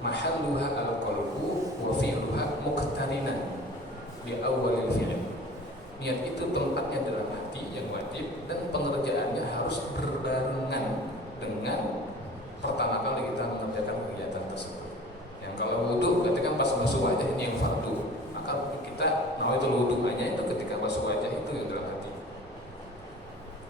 mahalluha al-qalbu wa fi'luha muqtarinan bi awwalil fi'l. Niat itu tempatnya dalam hati yang wajib dan pengerjaannya harus berbarengan dengan pertama kali kita mengerjakan kegiatan tersebut. Yang kalau wudu ketika pas basuh wajah ini yang fardu, maka kita nawaitul wudu hanya itu ketika basuh wajah itu yang dalam hati.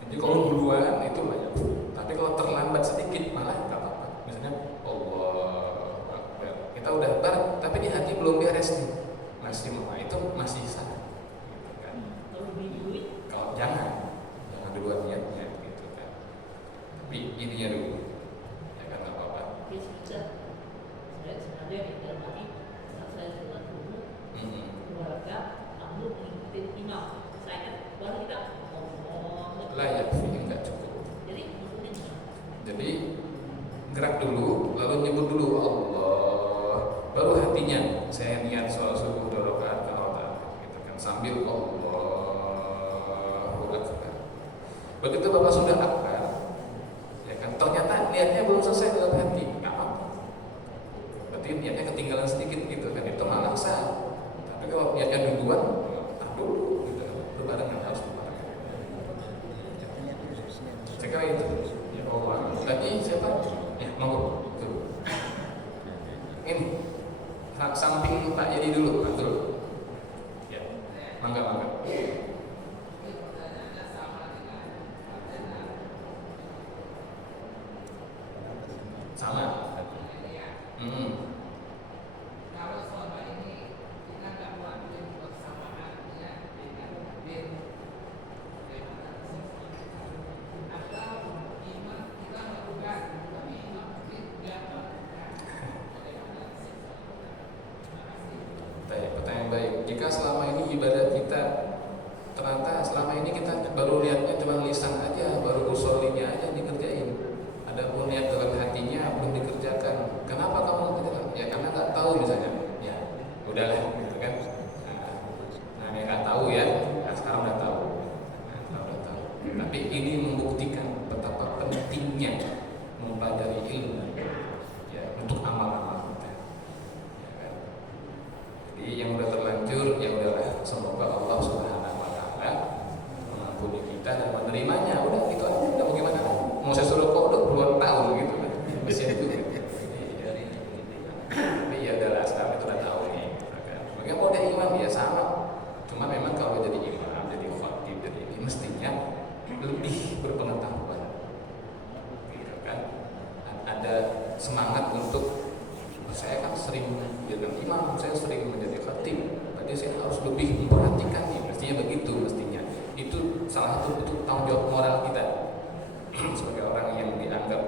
Jadi kalau duluan itu banyak, tapi kalau terlambat sedikit malah nggak apa-apa. Misalnya Allah Akbar, kita udah bareng, tapi di hati belum beres nih, masih itu masih sah. Gitu kan. Kalau jangan duluan niatnya gitu kan. Tapi ininya dulu, ya kan nggak apa-apa. Saya sengaja di dalam hati saat saya sholat dulu keluarga tamu mengikuti imam, saya baru kita La yakfi. gerak dulu, lalu nyebut dulu Allah, baru hatinya saya niat sholat subuh 2 rakaat gitu kan, sambil Allahu Akbar. Begitu Bapak sudah akbar, ya kan, ternyata niatnya belum selesai dalam hati, nggak apa-apa. Berarti niatnya ketinggalan sedikit gitu kan, itu malah sah. Tapi kalau niatnya duluan, tak dulu gitu, berbarengan, harus berbarengan. Saya kira itu. Ya Allah. Tadi siapa? Ya, monggo. Tuh. Ini samping Pak Jadi dulu, Pak dulu. Ya, mangga. Sama. Kalau selama ini kita nggak melakukan persamaannya dengan bin, bagaimana atau iman kita lakukan, tapi iman bin nggak melakukan, bagaimana? Pertanyaan baik. Jika selama ini ibadah kita ternyata selama ini kita baru lihatnya cuma lisan aja, baru usolinya aja dikerjain. Adapun niat dalam hatinya belum dikerjakan. Kenapa kamu kerjakan? Ya karena nggak tahu misalnya. Ya, udahlah gitu kan. Nah, ini nggak tahu ya. Nah, sekarang udah tahu. Tapi ini membuktikan betapa pentingnya mempelajari ilmu ya untuk amal-amal kita. Ya kan? Jadi yang udah terlanjur ya udahlah. Semoga Allah Subhanahu Wa Taala mengampuni kita dan menerimanya. Udah gitu aja. Udah bagaimana? Mau saya suruh kodok puluhan tahun gitu kan, masih juga. Tapi ya udahlah, sekarang itu udah tahu nih. Bagaimana mau jadi imam ya sama. Cuma memang kalau jadi imam, jadi khatib, jadi ini mestinya lebih berpengetahuan, gitu kan. Ada semangat untuk saya kan sering jadi imam, saya sering menjadi khatib. Berarti saya harus lebih memperhatikan nih, mestinya begitu mestinya. Itu salah satu bentuk tanggung jawab moral kita. Sebagai orang yang dianggap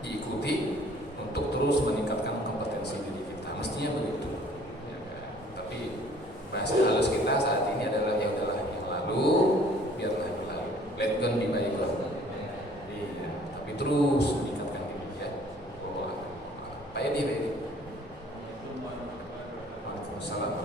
diikuti untuk terus meningkatkan kompetensi diri kita, mestinya begitu ya kan? Tapi bahasa halus kita saat ini adalah ya udahlah yang lalu biarlah berlalu, let go be baiklah. Iya, tapi terus meningkatkan diri ya. Oh, Pak Edi. Waalaikumsalam.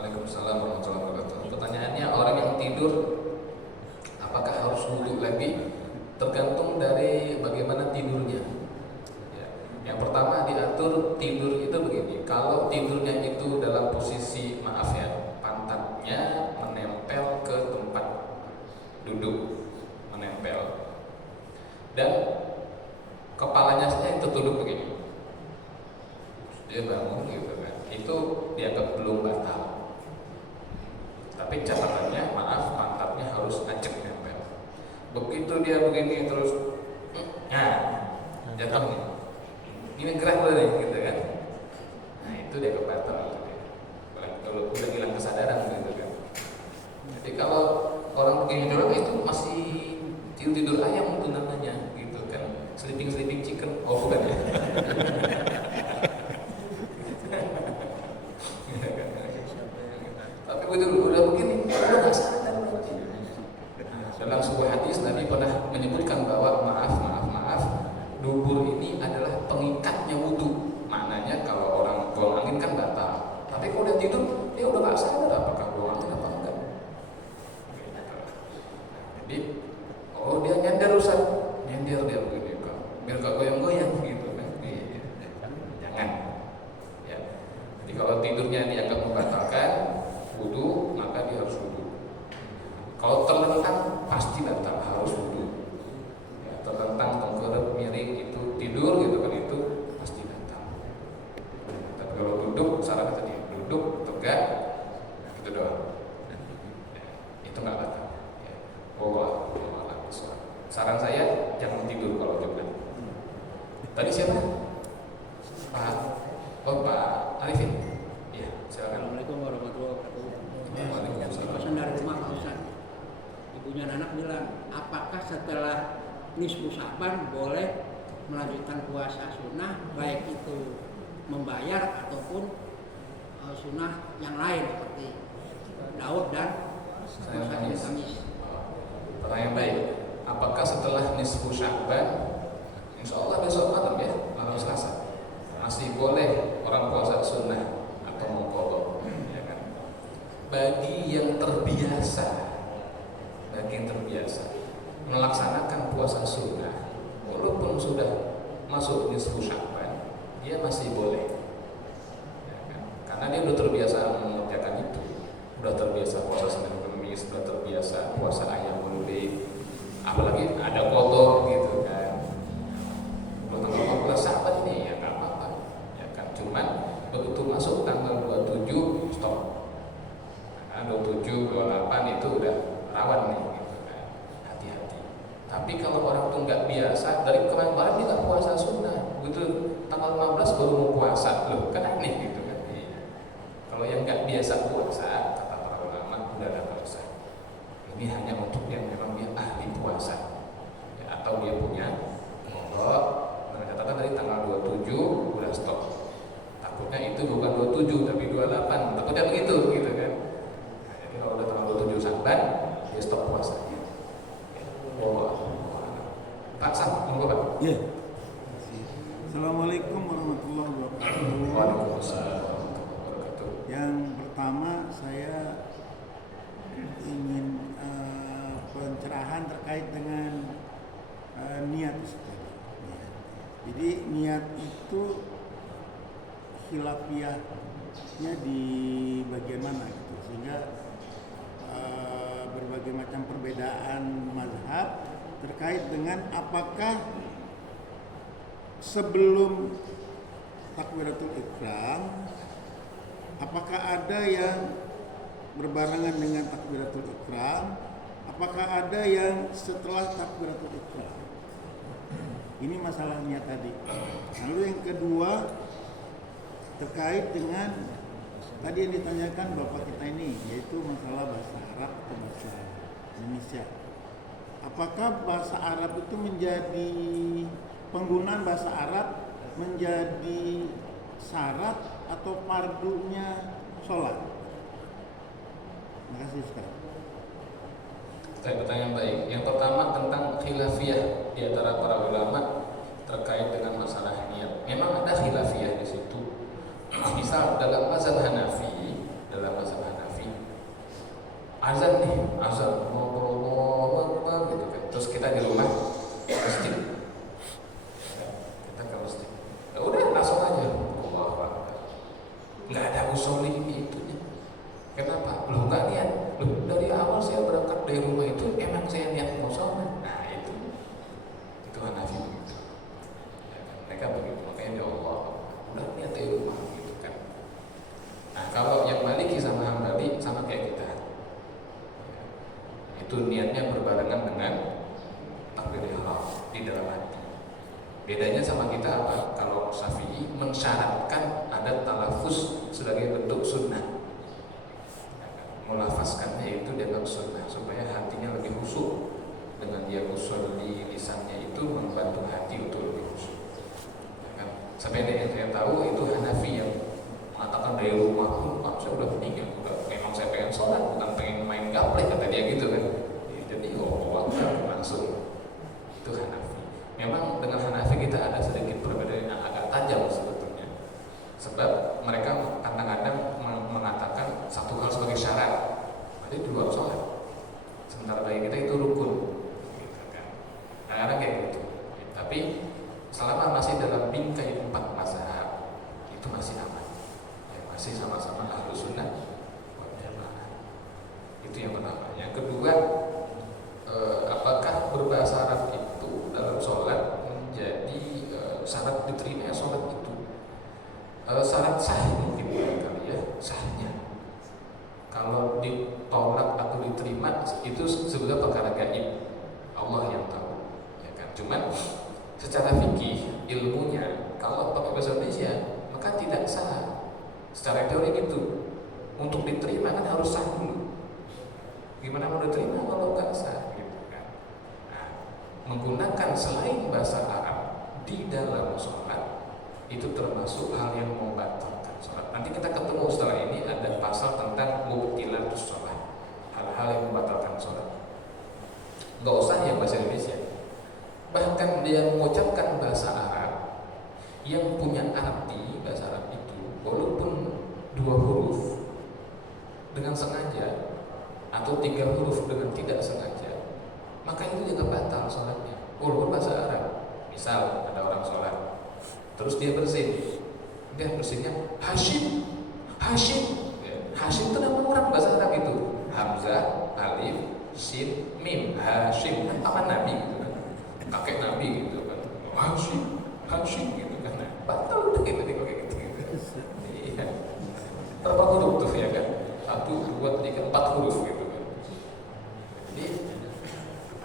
Waalaikumsalam warahmatullahi wabarakatuh. Pertanyaannya, orang yang tidur apakah harus wudhu lagi? Tergantung dari bagaimana tidurnya ya. Yang pertama diatur tidur itu begini. Kalau tidurnya itu dalam posisi, maaf ya, pantatnya menempel ke tempat duduk, menempel, dan kepalanya saja tertunduk begini, dia bangun gitu kan, itu dianggap belum batal. Tapi catatannya, maaf, pantatnya harus acak nempel. Begitu dia begini terus, nah, jatuh nih. Ini gerak dulu nih, gitu kan. Nah, itu dia batal. Kalau udah hilang kesadaran, gitu kan. Jadi kalau orang begini doang itu masih tidur ayam itu namanya, gitu kan. Sleeping chicken, oh bukan ya. Tapi begitu udah begini, udah nggak sadar berarti. Dalam sebuah hadis Nabi pernah menyebutkan bahwa maaf, dubur ini adalah pengikatnya wudhu. Maknanya kalau orang buang angin kan batal. Tapi kalau udah tidur, dia udah nggak sadar apakah buang angin apa enggak. Jadi, oh dia nyender Ustaz, nyender dia begini kan, biar gak goyang-goyang gitu kan. Jangan. Ya. Jadi kalau tidurnya dianggap membatalkan wudhu, maka dia harus wudhu. Kalau terlentang pasti batal, harus wudhu. Ya, terlentang, tengkurap, miring itu tidur gitu kan, itu pasti batal. Tapi kalau duduk, saran tadi duduk tegak, gitu doang. Ya, itu nggak batal. Ya. Saran saya jangan tidur kalau juga. Tadi siapa? Pak. Oh, Pak Arifin. Iya, silakan. Assalamualaikum warahmatullahi wabarakatuh. Waalaikumsalam. Pesan dari rumah Pak Ustaz. Ibunya anak bilang, apakah setelah nisfu Sya'ban boleh melanjutkan puasa sunnah, baik itu membayar ataupun sunnah yang lain seperti Daud dan puasa Kamis. Pertanyaan baik. Apakah setelah nisfu Sya'ban, insya Allah besok malam ya, malam Selasa, masih boleh orang puasa sunnah atau mengqadha? Ya kan? Bagi yang terbiasa melaksanakan puasa sunnah, walaupun sudah masuk nisfu Sya'ban, dia masih boleh. Ya kan? Karena dia sudah terbiasa mengerjakan itu, sudah terbiasa puasa Senin Kamis, sudah terbiasa puasa Ayyamul Bid, apalagi ada qadha gitu kan. Kalau tanggal 14 Sya'ban ini ya nggak apa-apa, ya kan. Cuman begitu masuk tanggal 27 stop. Nah, 27, 28 itu udah rawan nih, gitu kan. Hati-hati. Tapi kalau orang tuh nggak biasa, dari kemarin-kemarin dia nggak puasa sunnah, begitu tanggal 15 baru mau puasa, loh kan aneh gitu kan. Iya. Kalau yang nggak biasa puasa, kata para ulama, udah ada puasa. Ini hanya untuk yang memang dia ahli puasa, ya, atau dia punya kodok. Nah, catatan dari tanggal 27 udah stop. Takutnya itu bukan 27 tapi 28. Takutnya begitu gitu kan. Nah, jadi kalau udah tanggal 27 Sya'ban, dia stop puasanya. Pak Sam, monggo Pak. Ya. Assalamualaikum warahmatullahi wabarakatuh. Waalaikumsalam warahmatullahi wabarakatuh. Yang pertama saya ingin pencerahan terkait dengan niat Ustaz. Jadi niat itu khilafiyahnya di bagian mana gitu, sehingga berbagai macam perbedaan mazhab terkait dengan apakah sebelum takbiratul ihram, apakah ada yang berbarengan dengan takbiratul ihram, apakah ada yang setelah takbiratul ihram. Ini masalahnya tadi. Lalu yang kedua terkait dengan tadi yang ditanyakan Bapak kita ini, yaitu masalah bahasa Arab atau bahasa Indonesia. Apakah bahasa Arab itu menjadi, penggunaan bahasa Arab menjadi syarat atau fardunya sholat? Terima kasih Ustaz. Saya pertanyaan baik. Yang pertama tentang khilafiyah di antara para ulama terkait dengan masalah niat. Memang ada khilafiyah di situ. Misal dalam mazhab Hanafi, azan nih, azan gitu kan. Terus kita di rumah masjid. Kita ke masjid. Ya udah langsung aja. Allahu Akbar. Enggak ada usul ini itunya. Kenapa? Belum nggak niat. Belum dari awal saya berangkat dari rumah itu emang saya niat mau sholat. Nah itu Hanafi begitu. Ya, mereka begitu. Makanya ya Allah udah niat dari rumah gitu kan. Nah kalau yang Maliki sama Hambali sama kayak kita. Itu niatnya berbarengan dengan takbir ihram di dalam hati. Bedanya sama kita apa? Kalau Syafi'i mensyaratkan ada talafuz sebagai bentuk sunnah. Melafazkannya itu dengan sunnah supaya hatinya lebih khusyuk. Dengan dia khusyuk di lisannya itu membantu hati untuk lebih khusyuk. Ya kan? Sampai yang saya tahu itu Hanafi yang mengatakan dari rumah pun saya udah meninggal, memang saya pengen sholat bukan pengen main gaplek kata dia gitu kan. Jadi langsung itu Hanafi. Memang dengan Hanafi kita ada sedikit perbedaan yang agak tajam sebetulnya. Sebab mereka kadang-kadang mengatakan satu hal sebagai syarat, berarti di luar sholat. Sementara bagi kita itu rukun, gitu kan. Kadang-kadang kayak gitu. Tapi selama masih dalam bingkai 4 mazhab, itu masih aman. Ya, masih sama-sama ahlu sunnah wal jamaah. Itu yang pertama. Yang kedua, apakah berbahasa Arab itu dalam sholat menjadi syarat diterimanya sholat itu? Syarat sah mungkin kali ya, sahnya. Kalau ditolak atau diterima itu sebetulnya perkara gaib, Allah yang tahu, ya kan. Cuman secara fikih ilmunya, kalau pakai bahasa Indonesia maka tidak sah. Secara teori gitu. Untuk diterima kan harus sah dulu. Gimana mau diterima kalau nggak sah gitu kan? Nah, menggunakan selain bahasa Arab di dalam sholat itu termasuk hal yang membatalkan sholat. Nanti kita ketemu setelah ini ada pasal tentang mubtilatus sholat, hal-hal yang membatalkan sholat. Nggak usah yang bahasa Indonesia. Bahkan dia mengucapkan bahasa Arab yang punya arti bahasa Arab itu walaupun 2 huruf dengan sengaja atau 3 huruf dengan tidak sengaja, maka itu juga batal sholatnya walaupun bahasa Arab. Misal ada orang sholat terus dia bersin, dia bersinnya Hashim, Hashim ya. Hashim itu nama orang bahasa Arab itu, Hamzah, Alif, Shin, Mim, Hashim. Kan apa Nabi gitu kan, kakek Nabi gitu kan, Hashim, Hashim gitu kan. Nah, batal udah gitu kayak gitu. Iya, berapa huruf tuh ya kan, 1, 2, 3, 4 huruf gitu kan. Jadi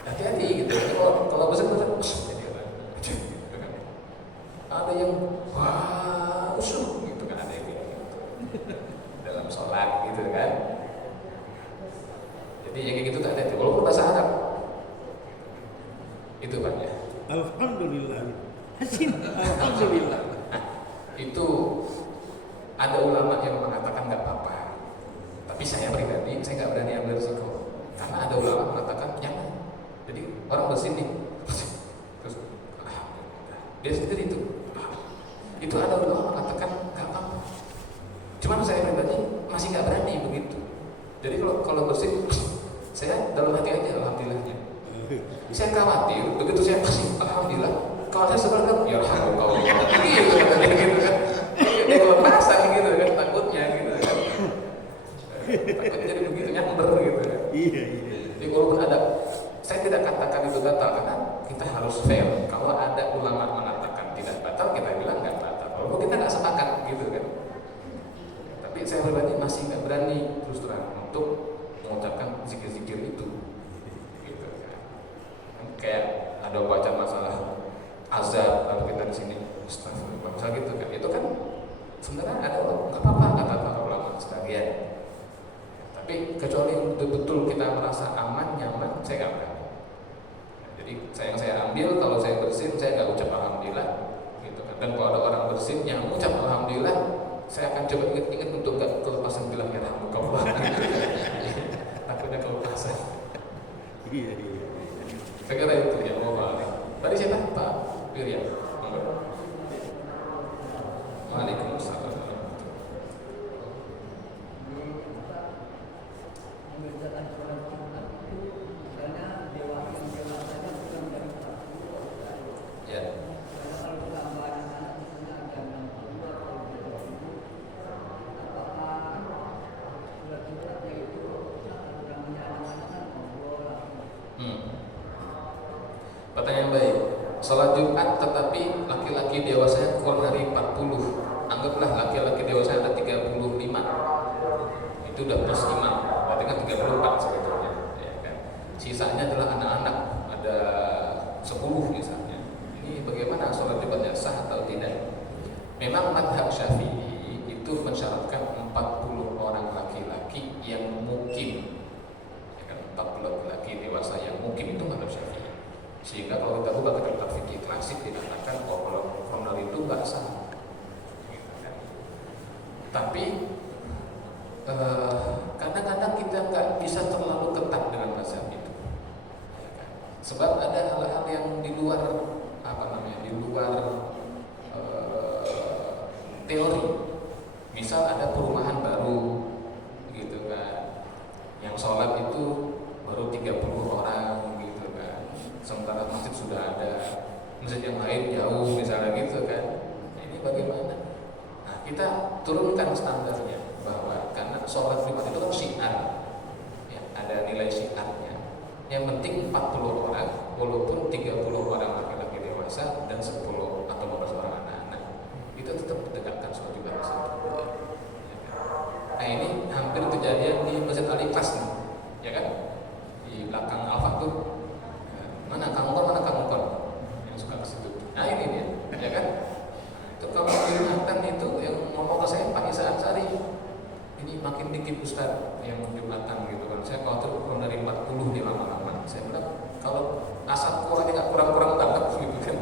hati-hati gitu. Kalau besar-besar gitu kan. Ada yang wah usuh gitu kan, ada yang gitu dalam sholat gitu kan. Jadi yang kayak gitu tak ada, walaupun bahasa Arab. Itu Pak ya. Alhamdulillah. Alhamdulillah. Itu ada ulama yang mengatakan nggak apa-apa. Tapi saya pribadi saya nggak berani ambil risiko. Karena ada ulama mengatakan jangan. Jadi orang bersin nih, terus dia sendiri itu ada ulama mengatakan nggak apa-apa. Cuman saya pribadi masih nggak berani begitu. Jadi kalau bersin saya dalam hati aja alhamdulillahnya. Saya khawatir begitu saya masih alhamdulillah. Kalau saya sebenarnya ya alhamdulillah gitu kan, gitu kan. Dia kelepasan gitu kan, takutnya gitu kan. Takutnya jadi begitu nyamber gitu kan. Iya. Jadi walaupun ada, saya tidak katakan itu batal karena kita harus fair. Kalau ada ulama mengatakan tidak batal, kita bilang nggak batal. Walaupun kita nggak sepakat gitu kan. Tapi saya pribadi masih nggak berani terus terang untuk mengucapkan zikir-zikir itu. Gitu kan. Kayak ada baca masalah azab lalu kita di sini astagfirullah misal gitu kan, itu kan sebenarnya ada nggak apa-apa kata para ulama sebagian, tapi kecuali betul-betul kita merasa aman nyaman saya nggak berani. Jadi saya ambil kalau saya bersin saya nggak ucap alhamdulillah gitu kan. Dan kalau ada orang bersin yang ucap alhamdulillah saya akan coba ingat-ingat untuk nggak kelepasan bilang yarhamukallah. Takutnya kelepasan. Iya. Saya kira itu ya mau balik. Tadi siapa Pak Wirya? Waalaikumsalam. Ya. Pertanyaan baik. Salat Jumat tetapi laki-laki dewasanya kurang dari 40. Anggaplah laki-laki dewasa ada 35. Itu udah plus imam. Berarti kan 34 sebetulnya, ya kan. Sisanya adalah anak-anak, ada 10 misalnya. Ini bagaimana salat Jumatnya sah atau tidak? Memang mazhab Syafi'i itu mensyaratkan 40 orang laki-laki yang mukim. Ya kan, 40 laki-laki dewasa yang mukim itu mazhab Syafi'i. Sehingga kalau kita buka kitab fikih klasik dikatakan kalau honor itu nggak sah. Tapi kadang-kadang kita nggak bisa terlalu ketat dengan mazhab itu, sebab ada hal-hal yang di luar di luar teori. Misal ada perumahan baru, gitu kan, yang sholat itu baru 30 orang. Sementara masjid sudah ada, masjid yang lain jauh misalnya gitu kan. Ini bagaimana? Nah, kita turunkan standarnya bahwa karena sholat Jumat itu kan syiar, ya, ada nilai syiarnya. Yang penting 40 orang, walaupun 30 orang laki-laki dewasa dan 10 atau 15 orang anak-anak, itu tetap ditegakkan sholat Jumat di situ. Nah ini hampir kejadian di Masjid Al-Ikhlas nih, ya kan? Di belakang Al-Fath tuh. Mana Kang Mukon yang suka ke situ. Nah ini dia, ya kan? makin dikit Ustaz yang Jumatan gitu kan. Saya khawatir kurang dari 40 nih lama-lama. Saya bilang kalau asap kurangnya nggak kurang-kurang banget gitu kan.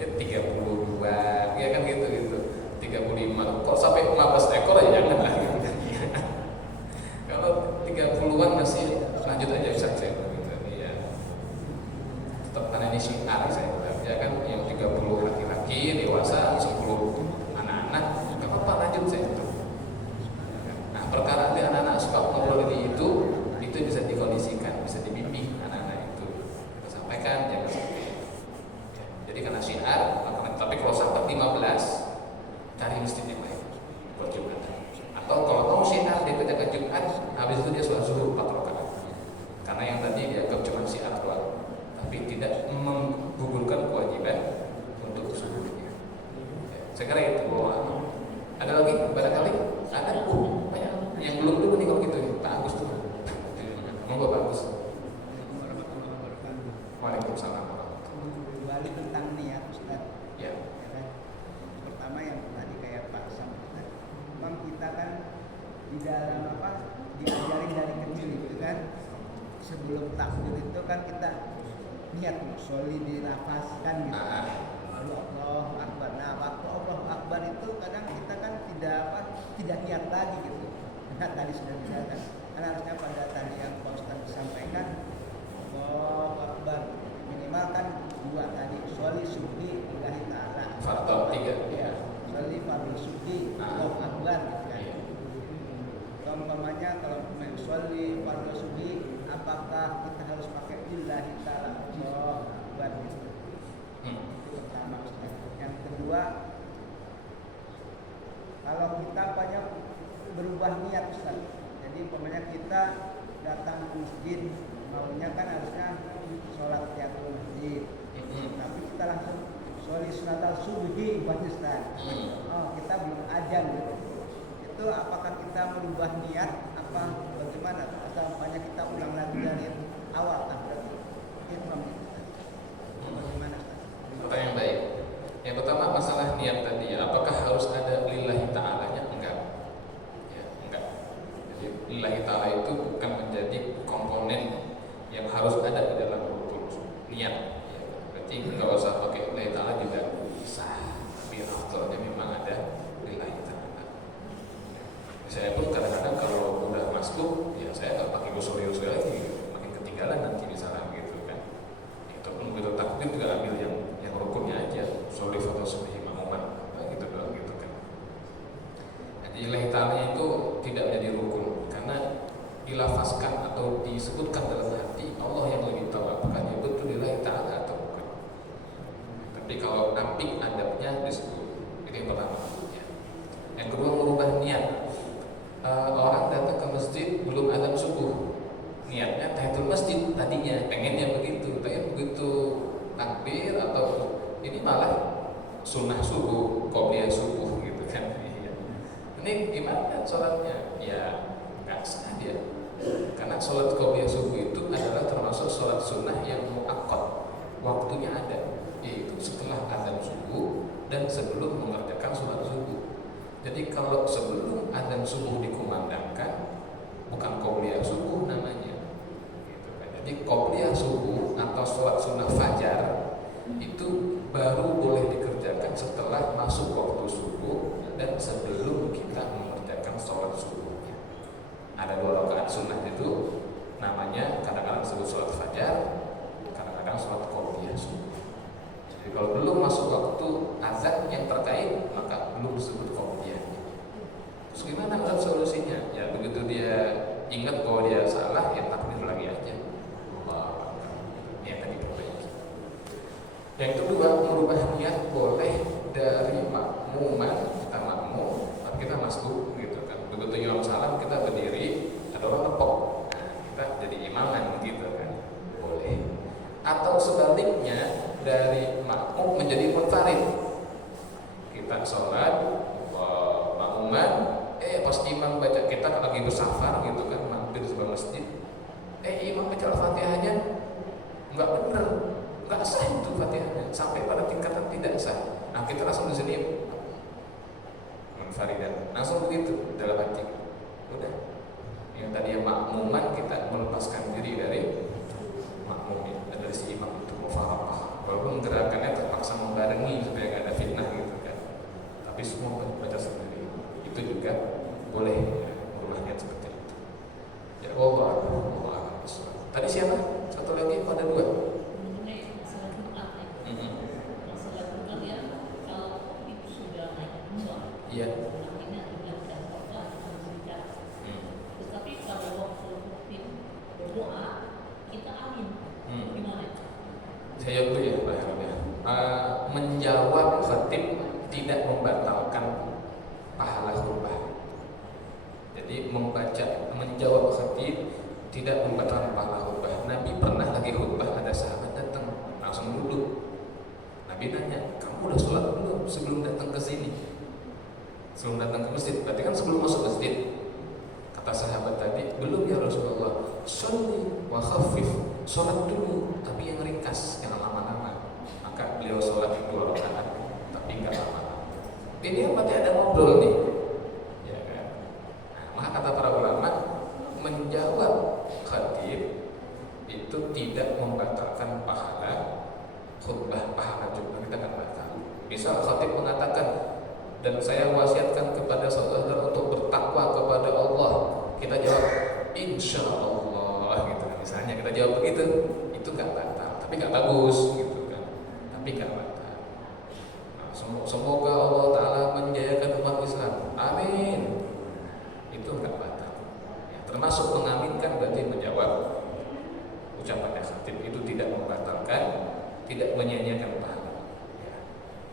Ya 32 ya kan gitu 35. Kalau sampai 15 ekor ya jangan lah gitu. Kalau 30-an masih lanjut aja Ustaz saya bilang gitu. Iya. Tetap karena ini syiar saya bilang ya kan, yang 30 laki-laki dewasa, 10 anak-anak, nggak apa-apa lanjut saya bilang. Nah, perkara di anak-anak suka ngobrol itu bisa dikondisikan, bisa dibimbing anak-anak itu. Kita sampaikan jangan sampai. Jadi karena syiar, tapi kalau sampai 15 cari masjid yang lain buat Jumatan. Atau kalau mau syiar dia kerjakan Jumat, habis itu dia sholat zuhur 4 rakaat. Karena yang tadi dianggap cuma syiar doang, tapi tidak menggugurkan kewajiban untuk subuhnya. Ya, saya kira itu bahwa ada lagi barangkali ada banyak yang belum dulu nih kalau gitu ya. Pak Agus tuh. Monggo Pak Agus. Waalaikumsalam. Kembali tentang niat Ustaz. Ya. Ya kan? Pertama yang tadi kayak Pak Sam Ustaz. Memang kita kan di dalam diajarin dari kecil itu kan, sebelum takbir itu kan kita niat sholli dinafaskan gitu. Allah Akbar. Nah, waktu Allah Akbar itu kadang kita kan tidak niat lagi gitu. Karena tadi sudah dijelaskan. Karena harusnya pada tadi yang Pak Ustaz sampaikan, Allah Akbar. Minimal kan 2 tadi, sholli subhi lillahi ta'ala. Faktor 3. Ya, sholli fardhu subhi, Allah Akbar gitu kan. Umpamanya kalau sholli fardhu subhi, apakah kita harus pakai lillahi ta'ala, Allah Akbar gitu. Itu pertama Ustaz. Yang kedua, kalau kita banyak berubah niat Ustaz. Jadi umpamanya kita datang ke masjid, maunya kan harusnya sholat tahiyatul masjid. Tapi kita langsung sholli salatal subhi buat Ustaz. Oh, kita belum azan gitu. Itu apakah kita merubah niat apa bagaimana? Atau umpamanya kita ulang lagi dari awal kan berarti imam gitu Ustaz. Bagaimana Ustaz? Pertanyaan baik. Yang pertama masalah niat tadi ya, apakah harus ada lillahi ta'alanya? Enggak. Ya, enggak. Jadi lillahi ta'ala itu bukan menjadi komponen yang harus ada di dalam rukun niat. Ya, berarti enggak usah pakai lillahi ta'ala juga bisa. Tapi afdalnya memang ada lillahi ta'ala. Saya pun kadang-kadang kalau udah masuk, ya saya nggak pakai usul-usul lagi, makin ketinggalan nanti misalnya gitu kan. Itu pun begitu takbir juga ambil yang rukunnya aja, sholli fardhu subhi ma'muman, gitu doang gitu kan. Jadi lillahi ta'ala itu tidak menjadi rukun karena dilafazkan atau disebutkan dalam hati, Allah yang lebih tahu apakah dia betul lillahi ta'ala atau bukan. Tapi kalau apik adabnya disebut. Itu yang pertama. Ya. Yang kedua merubah niat. Orang datang ke masjid belum azan subuh, niatnya tahiyatul masjid tadinya, pengennya begitu, tapi begitu takbir atau ini malah sunnah subuh, qobliyah subuh gitu kan. Ini gimana sholatnya? Ya nggak sah dia, karena sholat qobliyah subuh itu adalah termasuk sholat sunnah yang muakkad, waktunya ada, yaitu setelah azan subuh dan sebelum mengerjakan sholat subuh. Jadi kalau sebelum azan subuh dikumandangkan, bukan qobliyah subuh namanya. Gitu kan. Jadi qobliyah subuh atau sholat sunnah fajar itu baru boleh dikerjakan setelah masuk waktu subuh dan sebelum kita mengerjakan sholat subuhnya. Ada 2 rakaat sunnah itu, namanya kadang-kadang disebut sholat fajar, kadang-kadang sholat qobliyah subuh. Jadi kalau belum masuk waktu azan yang terkait, maka belum disebut qobliyah. Terus gimana solusinya? Ya begitu dia ingat bahwa dia salah, ya takbir lagi aja. Allah, niat tadi perbaiki. Yang kedua, merubah niat boleh dari makmuman, kita makmum, tapi kita masbuk gitu kan. Begitu imam salam kita berdiri, ada orang tepok, nah, kita jadi imaman gitu kan, boleh. Atau sebaliknya dari makmum menjadi munfarid. Kita sholat makmuman, pas imam baca, kita lagi bersafar gitu kan, mampir di sebuah masjid, imam baca Al-Fatihahnya nggak bener, nggak sah itu Fatihahnya, sampai pada tingkatan tidak sah. Nah kita langsung di sini munfaridan, langsung begitu dalam hati, Udah. Yang tadi yang makmuman kita melepaskan diri dari makmum dari si imam itu mufaraqah. Walaupun gerakannya terpaksa membarengi supaya nggak ada fitnah gitu kan. Tapi semua baca sendiri. Itu juga boleh ya, berubah niat seperti itu. Ya Allah. Tadi siapa? Satu lagi pada dua. Mengenai masalah Jumat ya. Masalah Jumat ya, kalau itu sudah naik musola, Iya. akhirnya tidak khotbah harus bicara. Tetapi pada waktu tim berdoa kita amin. Gimana? Saya dulu ya Pak Herbe. Menjawab khatib tidak membatalkan pahala khutbah. Jadi menjawab khatib tidak membatalkan pahala khutbah. Nabi pernah lagi khutbah, ada sahabat datang langsung duduk. Nabi nanya, kamu udah sholat belum sebelum datang ke sini? Sebelum datang ke masjid, berarti kan sebelum masuk masjid. Kata sahabat tadi, belum ya Rasulullah. Sholli wa khaffif, sholat dulu tapi yang ringkas, jangan lama-lama. Maka beliau sholat 2 rakaat tapi nggak lama. Ini berarti ada ngobrol nih, ya kan? Nah, maka kata para ulama, menjawab khatib itu tidak membatalkan pahala khutbah, pahala Jumat kita akan batal. Misal khatib mengatakan, dan saya wasiatkan kepada saudara untuk bertakwa kepada Allah, kita jawab insya Allah gitu. Misalnya kita jawab begitu, itu nggak batal, tapi nggak bagus gitu kan, tapi nggak batal. Nah, semoga Allah Taala menjayakan umat Islam, amin. Itu nggak batal. Ya, termasuk mengaminkan berarti menjawab ucapan khatib, itu tidak membatalkan, tidak menyia-nyiakan pahala. Ya.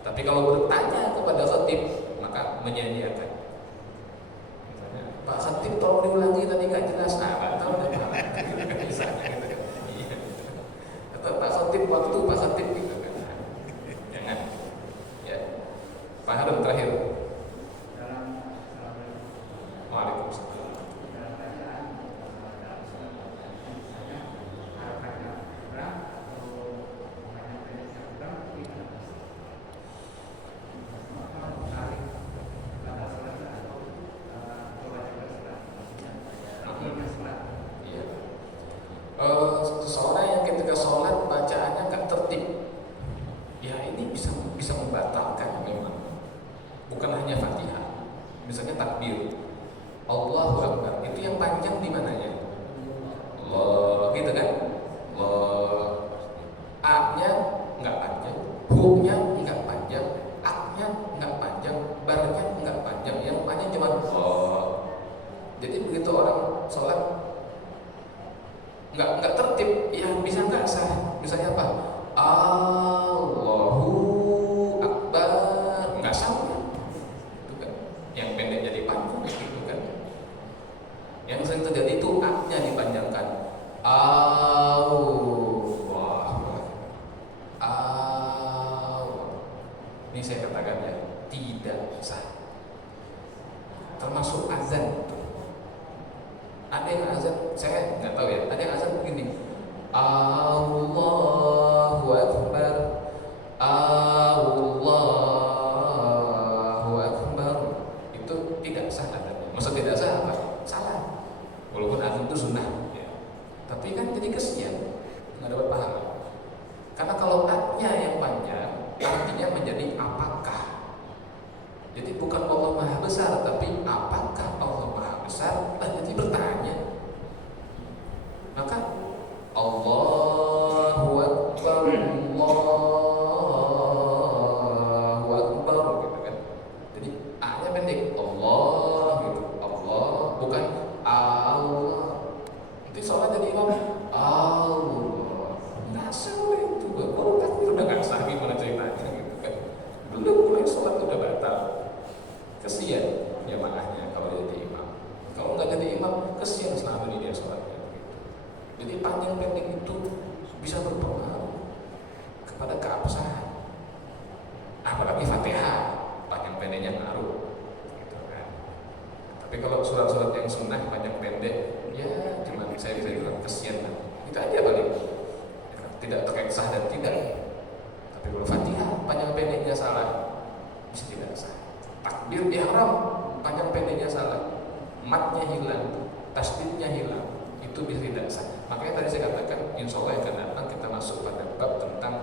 Tapi kalau bertanya kepada khatib maka menyia-nyiakan. Misalnya, Pak Khatib tolong diulangi tadi nggak jelas. Nah, nggak tahu deh Pak. Misalnya gitu kan. Iya. Atau Pak Khatib waktu Pak Khatib gitu kan. Jangan. Ya. Pak Harun terakhir. Waalaikumsalam. Iya. Seseorang yang ketika sholat bacaannya nggak tertib, ya ini bisa membatalkan memang. Bukan hanya Fatihah, misalnya takbir, Allahu Akbar, itu yang panjang di mananya? Allah, gitu kan? Allah, A-nya nggak panjang, Hu-nya nggak panjang, A-nya nggak panjang, Bar-nya nggak panjang, yang panjang cuma Allah. Jadi begitu orang sholat nggak tertib, ya bisa nggak sah. Misalnya apa? Allahu Akbar, nggak sah kan? Itu kan. Yang pendek jadi panjang gitu kan. Yang sering terjadi itu A-nya dipanjangkan. Ini saya katakan ya, tidak sah. Termasuk azan. Ada yang azan, saya nggak tahu ya. Ada yang azan begini, Allahu Akbar, Allahu Akbar. Itu tidak sah adanya. Maksud tidak sah apa? Salah. Walaupun azan itu sunnah, ya. Tapi kan jadi kesian, nggak dapat pahala. Karena kalau A-nya yang panjang, artinya menjadi apakah. Jadi bukan Allah Maha Besar, tapi apakah Allah Maha Besar? Nah, jadi bertanya. Maka Allahu Akbar, Allahu Akbar gitu kan. Jadi A-nya pendek, Allah gitu. Allah bukan Allah. Nanti sholat jadi imam Allah. Nggak boleh itu. Kalau takbir udah nggak sah, gimana ceritanya gitu kan. Belum mulai sholat udah batal. Kesian jamaahnya kalau jadi imam. Kalau nggak jadi imam, kesian selama ini dia sholatnya. Jadi panjang pendek itu bisa berpengaruh kepada keabsahan. Apalagi Fatihah, panjang pendeknya ngaruh, gitu kan. Tapi kalau surat-surat yang sunnah panjang pendek, ya cuma saya bisa bilang kesian kan. Itu aja paling. Tidak terkait sah dan tidak. Tapi kalau Fatihah panjang pendeknya salah, bisa tidak sah. Takbir ihram panjang pendeknya salah, matnya hilang, tasdidnya hilang, itu bisa tidak sah. Makanya tadi saya katakan, insya Allah yang akan datang kita masuk pada bab tentang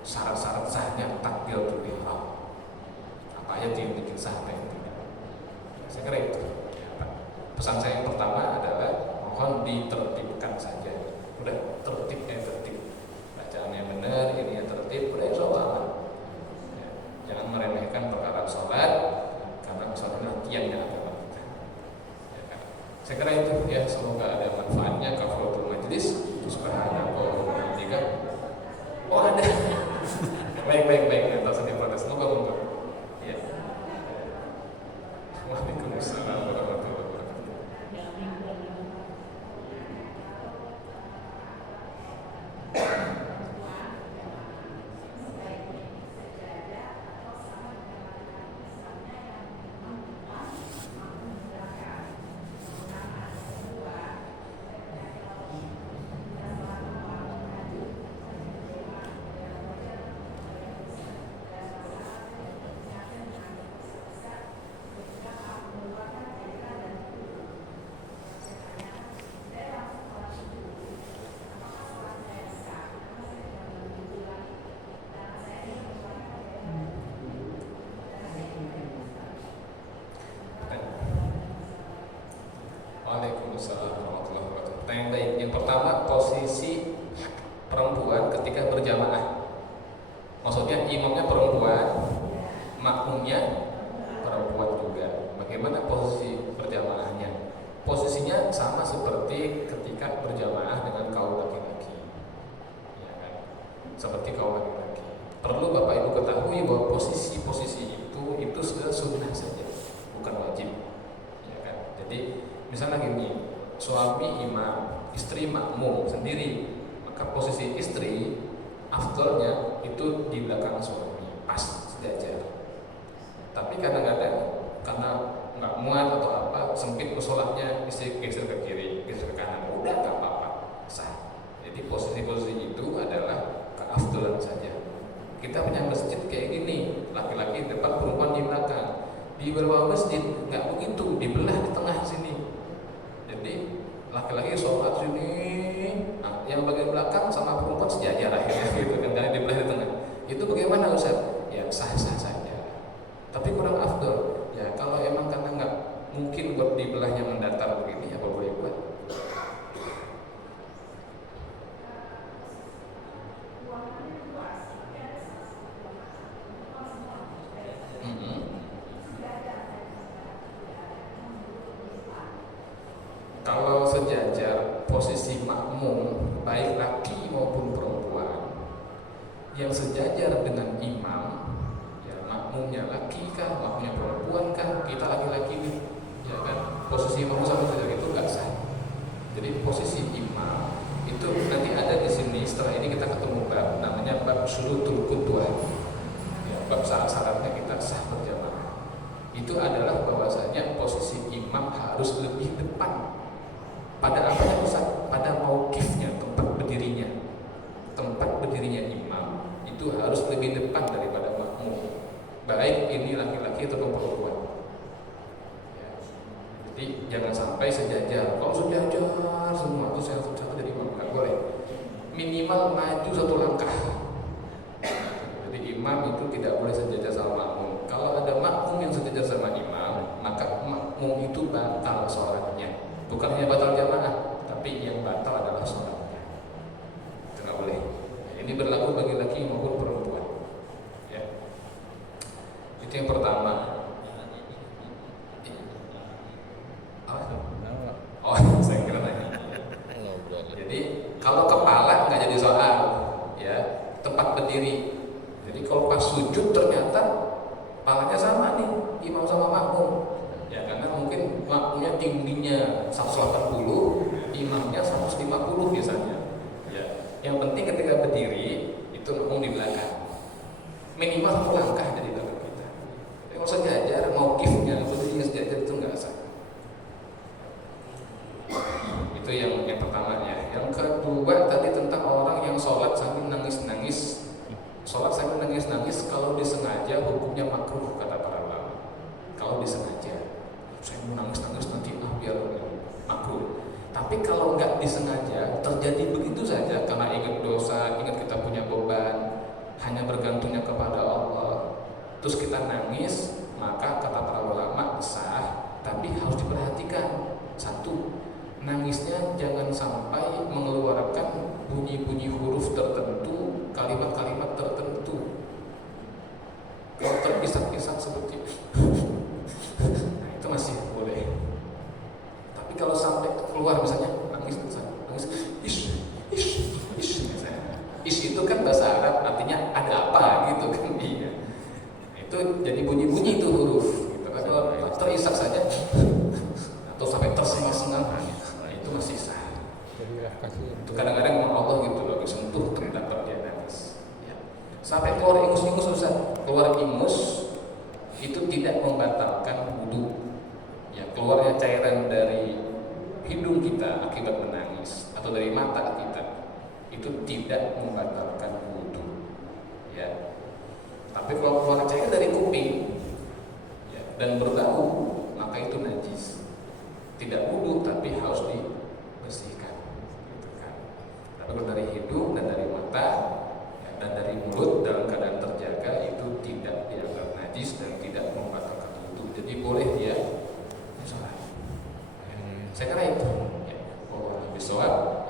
syarat-syarat sahnya takbiratul ihram. Apa aja yang bikin sah, apa yang tidak. Saya kira itu. Pesan saya yang pertama adalah mohon ditertibkan saja. Udah tertibnya tertib, bacaannya benar, ini yang tertib, udah insya Allah aman. Ya, jangan meremehkan perkara sholat karena misalnya kiannya agama kita. Ya, kan? Saya kira itu ya, semoga ada manfaatnya. Kafaratul majlis, subhanallah, oh ada. baik, atas ini protes. Moga. Ya. Waalaikumsalam warahmatullahi wabarakatuh. Ya, minggu. Waalaikumsalam warahmatullahi wabarakatuh. Yang baik. Yang pertama, posisi perempuan ketika berjamaah. Maksudnya imamnya perempuan, makmumnya perempuan juga. Bagaimana posisi berjamaahnya? Posisinya sama seperti ketika berjamaah dengan kaum laki-laki. Ya kan? Seperti kaum laki-laki. Perlu Bapak Ibu ketahui bahwa posisi-posisi itu sunnah saja, bukan wajib. Ya kan? Jadi misalnya gini, suami imam, istri makmum sendiri, maka posisi istri afdolnya itu di belakang suami, pas sejajar. Tapi kadang-kadang karena nggak muat atau apa, sempit musolahnya, istri geser ke kiri, geser ke kanan, udah nggak apa-apa, sah. Jadi posisi-posisi itu adalah keafdolan saja. Kita punya masjid kayak gini, laki-laki di depan, perempuan di belakang. Di beberapa masjid nggak begitu, dibelah di tengah sini. Jadi laki-laki sholat sini, nah, yang bagian belakang sama perempuan sejajar akhirnya gitu kan, karena dibelah di tengah. Itu bagaimana Ustaz? Ya sah-sah saja. Tapi kurang afdol. Ya kalau emang karena nggak mungkin buat dibelahnya mendatar begini, apa boleh buat? Kalau sejajar posisi makmum, baik laki maupun perempuan, yang sejajar dengan imam, ya makmumnya laki kah, makmumnya perempuan kah, kita laki-laki nih, ya kan, posisi imam sama sejajar itu nggak sah. Jadi posisi imam itu nanti ada di sini. Setelah ini kita ketemu bab, namanya bab syurutul qudwah, ya, bab syarat-syaratnya kita sah berjamaah. Itu adalah bahwasanya posisi imam harus lebih depan. Pada apa yang Ustaz? Pada mauqifnya, tempat berdirinya. Tempat berdirinya imam itu harus lebih depan daripada makmum. Baik ini laki-laki atau perempuan. Ya. Jadi jangan sampai sejajar. Kalau sejajar semua itu satu dari imam, nggak boleh. Minimal maju satu langkah. Jadi imam itu tidak boleh sejajar sama makmum. Kalau ada makmum yang sejajar sama imam, maka makmum itu batal sholatnya. Bukan hanya batal jamaah, tapi yang batal adalah sholatnya. Itu nggak boleh. Ini berlaku bagi laki maupun perempuan. Ya. Itu yang pertama. Oh, saya kira nanya. Jadi kalau kepala nggak jadi soal, ya tempat berdiri. Jadi kalau pas sujud ternyata kepalanya sama nih, imam sama makmum. Ya karena mungkin makmumnya tingginya 180, imamnya 150 biasanya. Ya, yang penting ketika berdiri itu makmum di belakang. Minimal satu langkah dari belakang kita. Jadi kalau sejajar, mauqifnya berdiri sejajar itu nggak sah. Itu yang pertama ya. Yang kedua tadi tentang orang yang sholat sambil nangis-nangis. Sholat sambil nangis-nangis kalau disengaja hukumnya makruh kata para ulama. Kalau disengaja, saya mau nangis-nangis nanti biar Tapi kalau nggak disengaja terjadi begitu saja karena ingat dosa, ingat kita punya beban, hanya bergantungnya kepada Allah, terus kita nangis, maka kata para ulama sah, tapi harus diperhatikan. Satu, nangisnya jangan sampai mengeluarkan bunyi-bunyi huruf tertentu, kalimat-kalimat tertentu. Kalau terpisah-pisah seperti nah, itu masih boleh. Tapi kalau sampai keluar misalnya nangis ish misalnya. Ish itu kan bahasa Arab artinya ada apa gitu kan. Iya. Itu jadi bunyi-bunyi itu huruf gitu. Kalau terisak saja atau sampai tersengal-sengal, nah itu masih sah. Jadilah kasih. Itu kadang-kadang memang Allah gitu loh, sentuh terdapat dia nangis. Ya. Sampai keluar ingus-ingus Ustaz. Keluar ingus itu tidak membatalkan wudu. Ya, keluarnya cairan dari hidung kita akibat menangis atau dari mata kita itu tidak membatalkan wudu. Ya. Tapi kalau keluar cairan dari kuping ya, dan berbau, maka itu najis. Tidak wudu tapi harus dibersihkan. Gitu kan. Tapi kalau dari hidung dan dari mata ya, dan dari mulut dalam keadaan terjaga itu tidak dianggap najis dan tidak membatalkan wudu. Jadi boleh dia sholat. Saya kira itu. Ya. Oh, habis sholat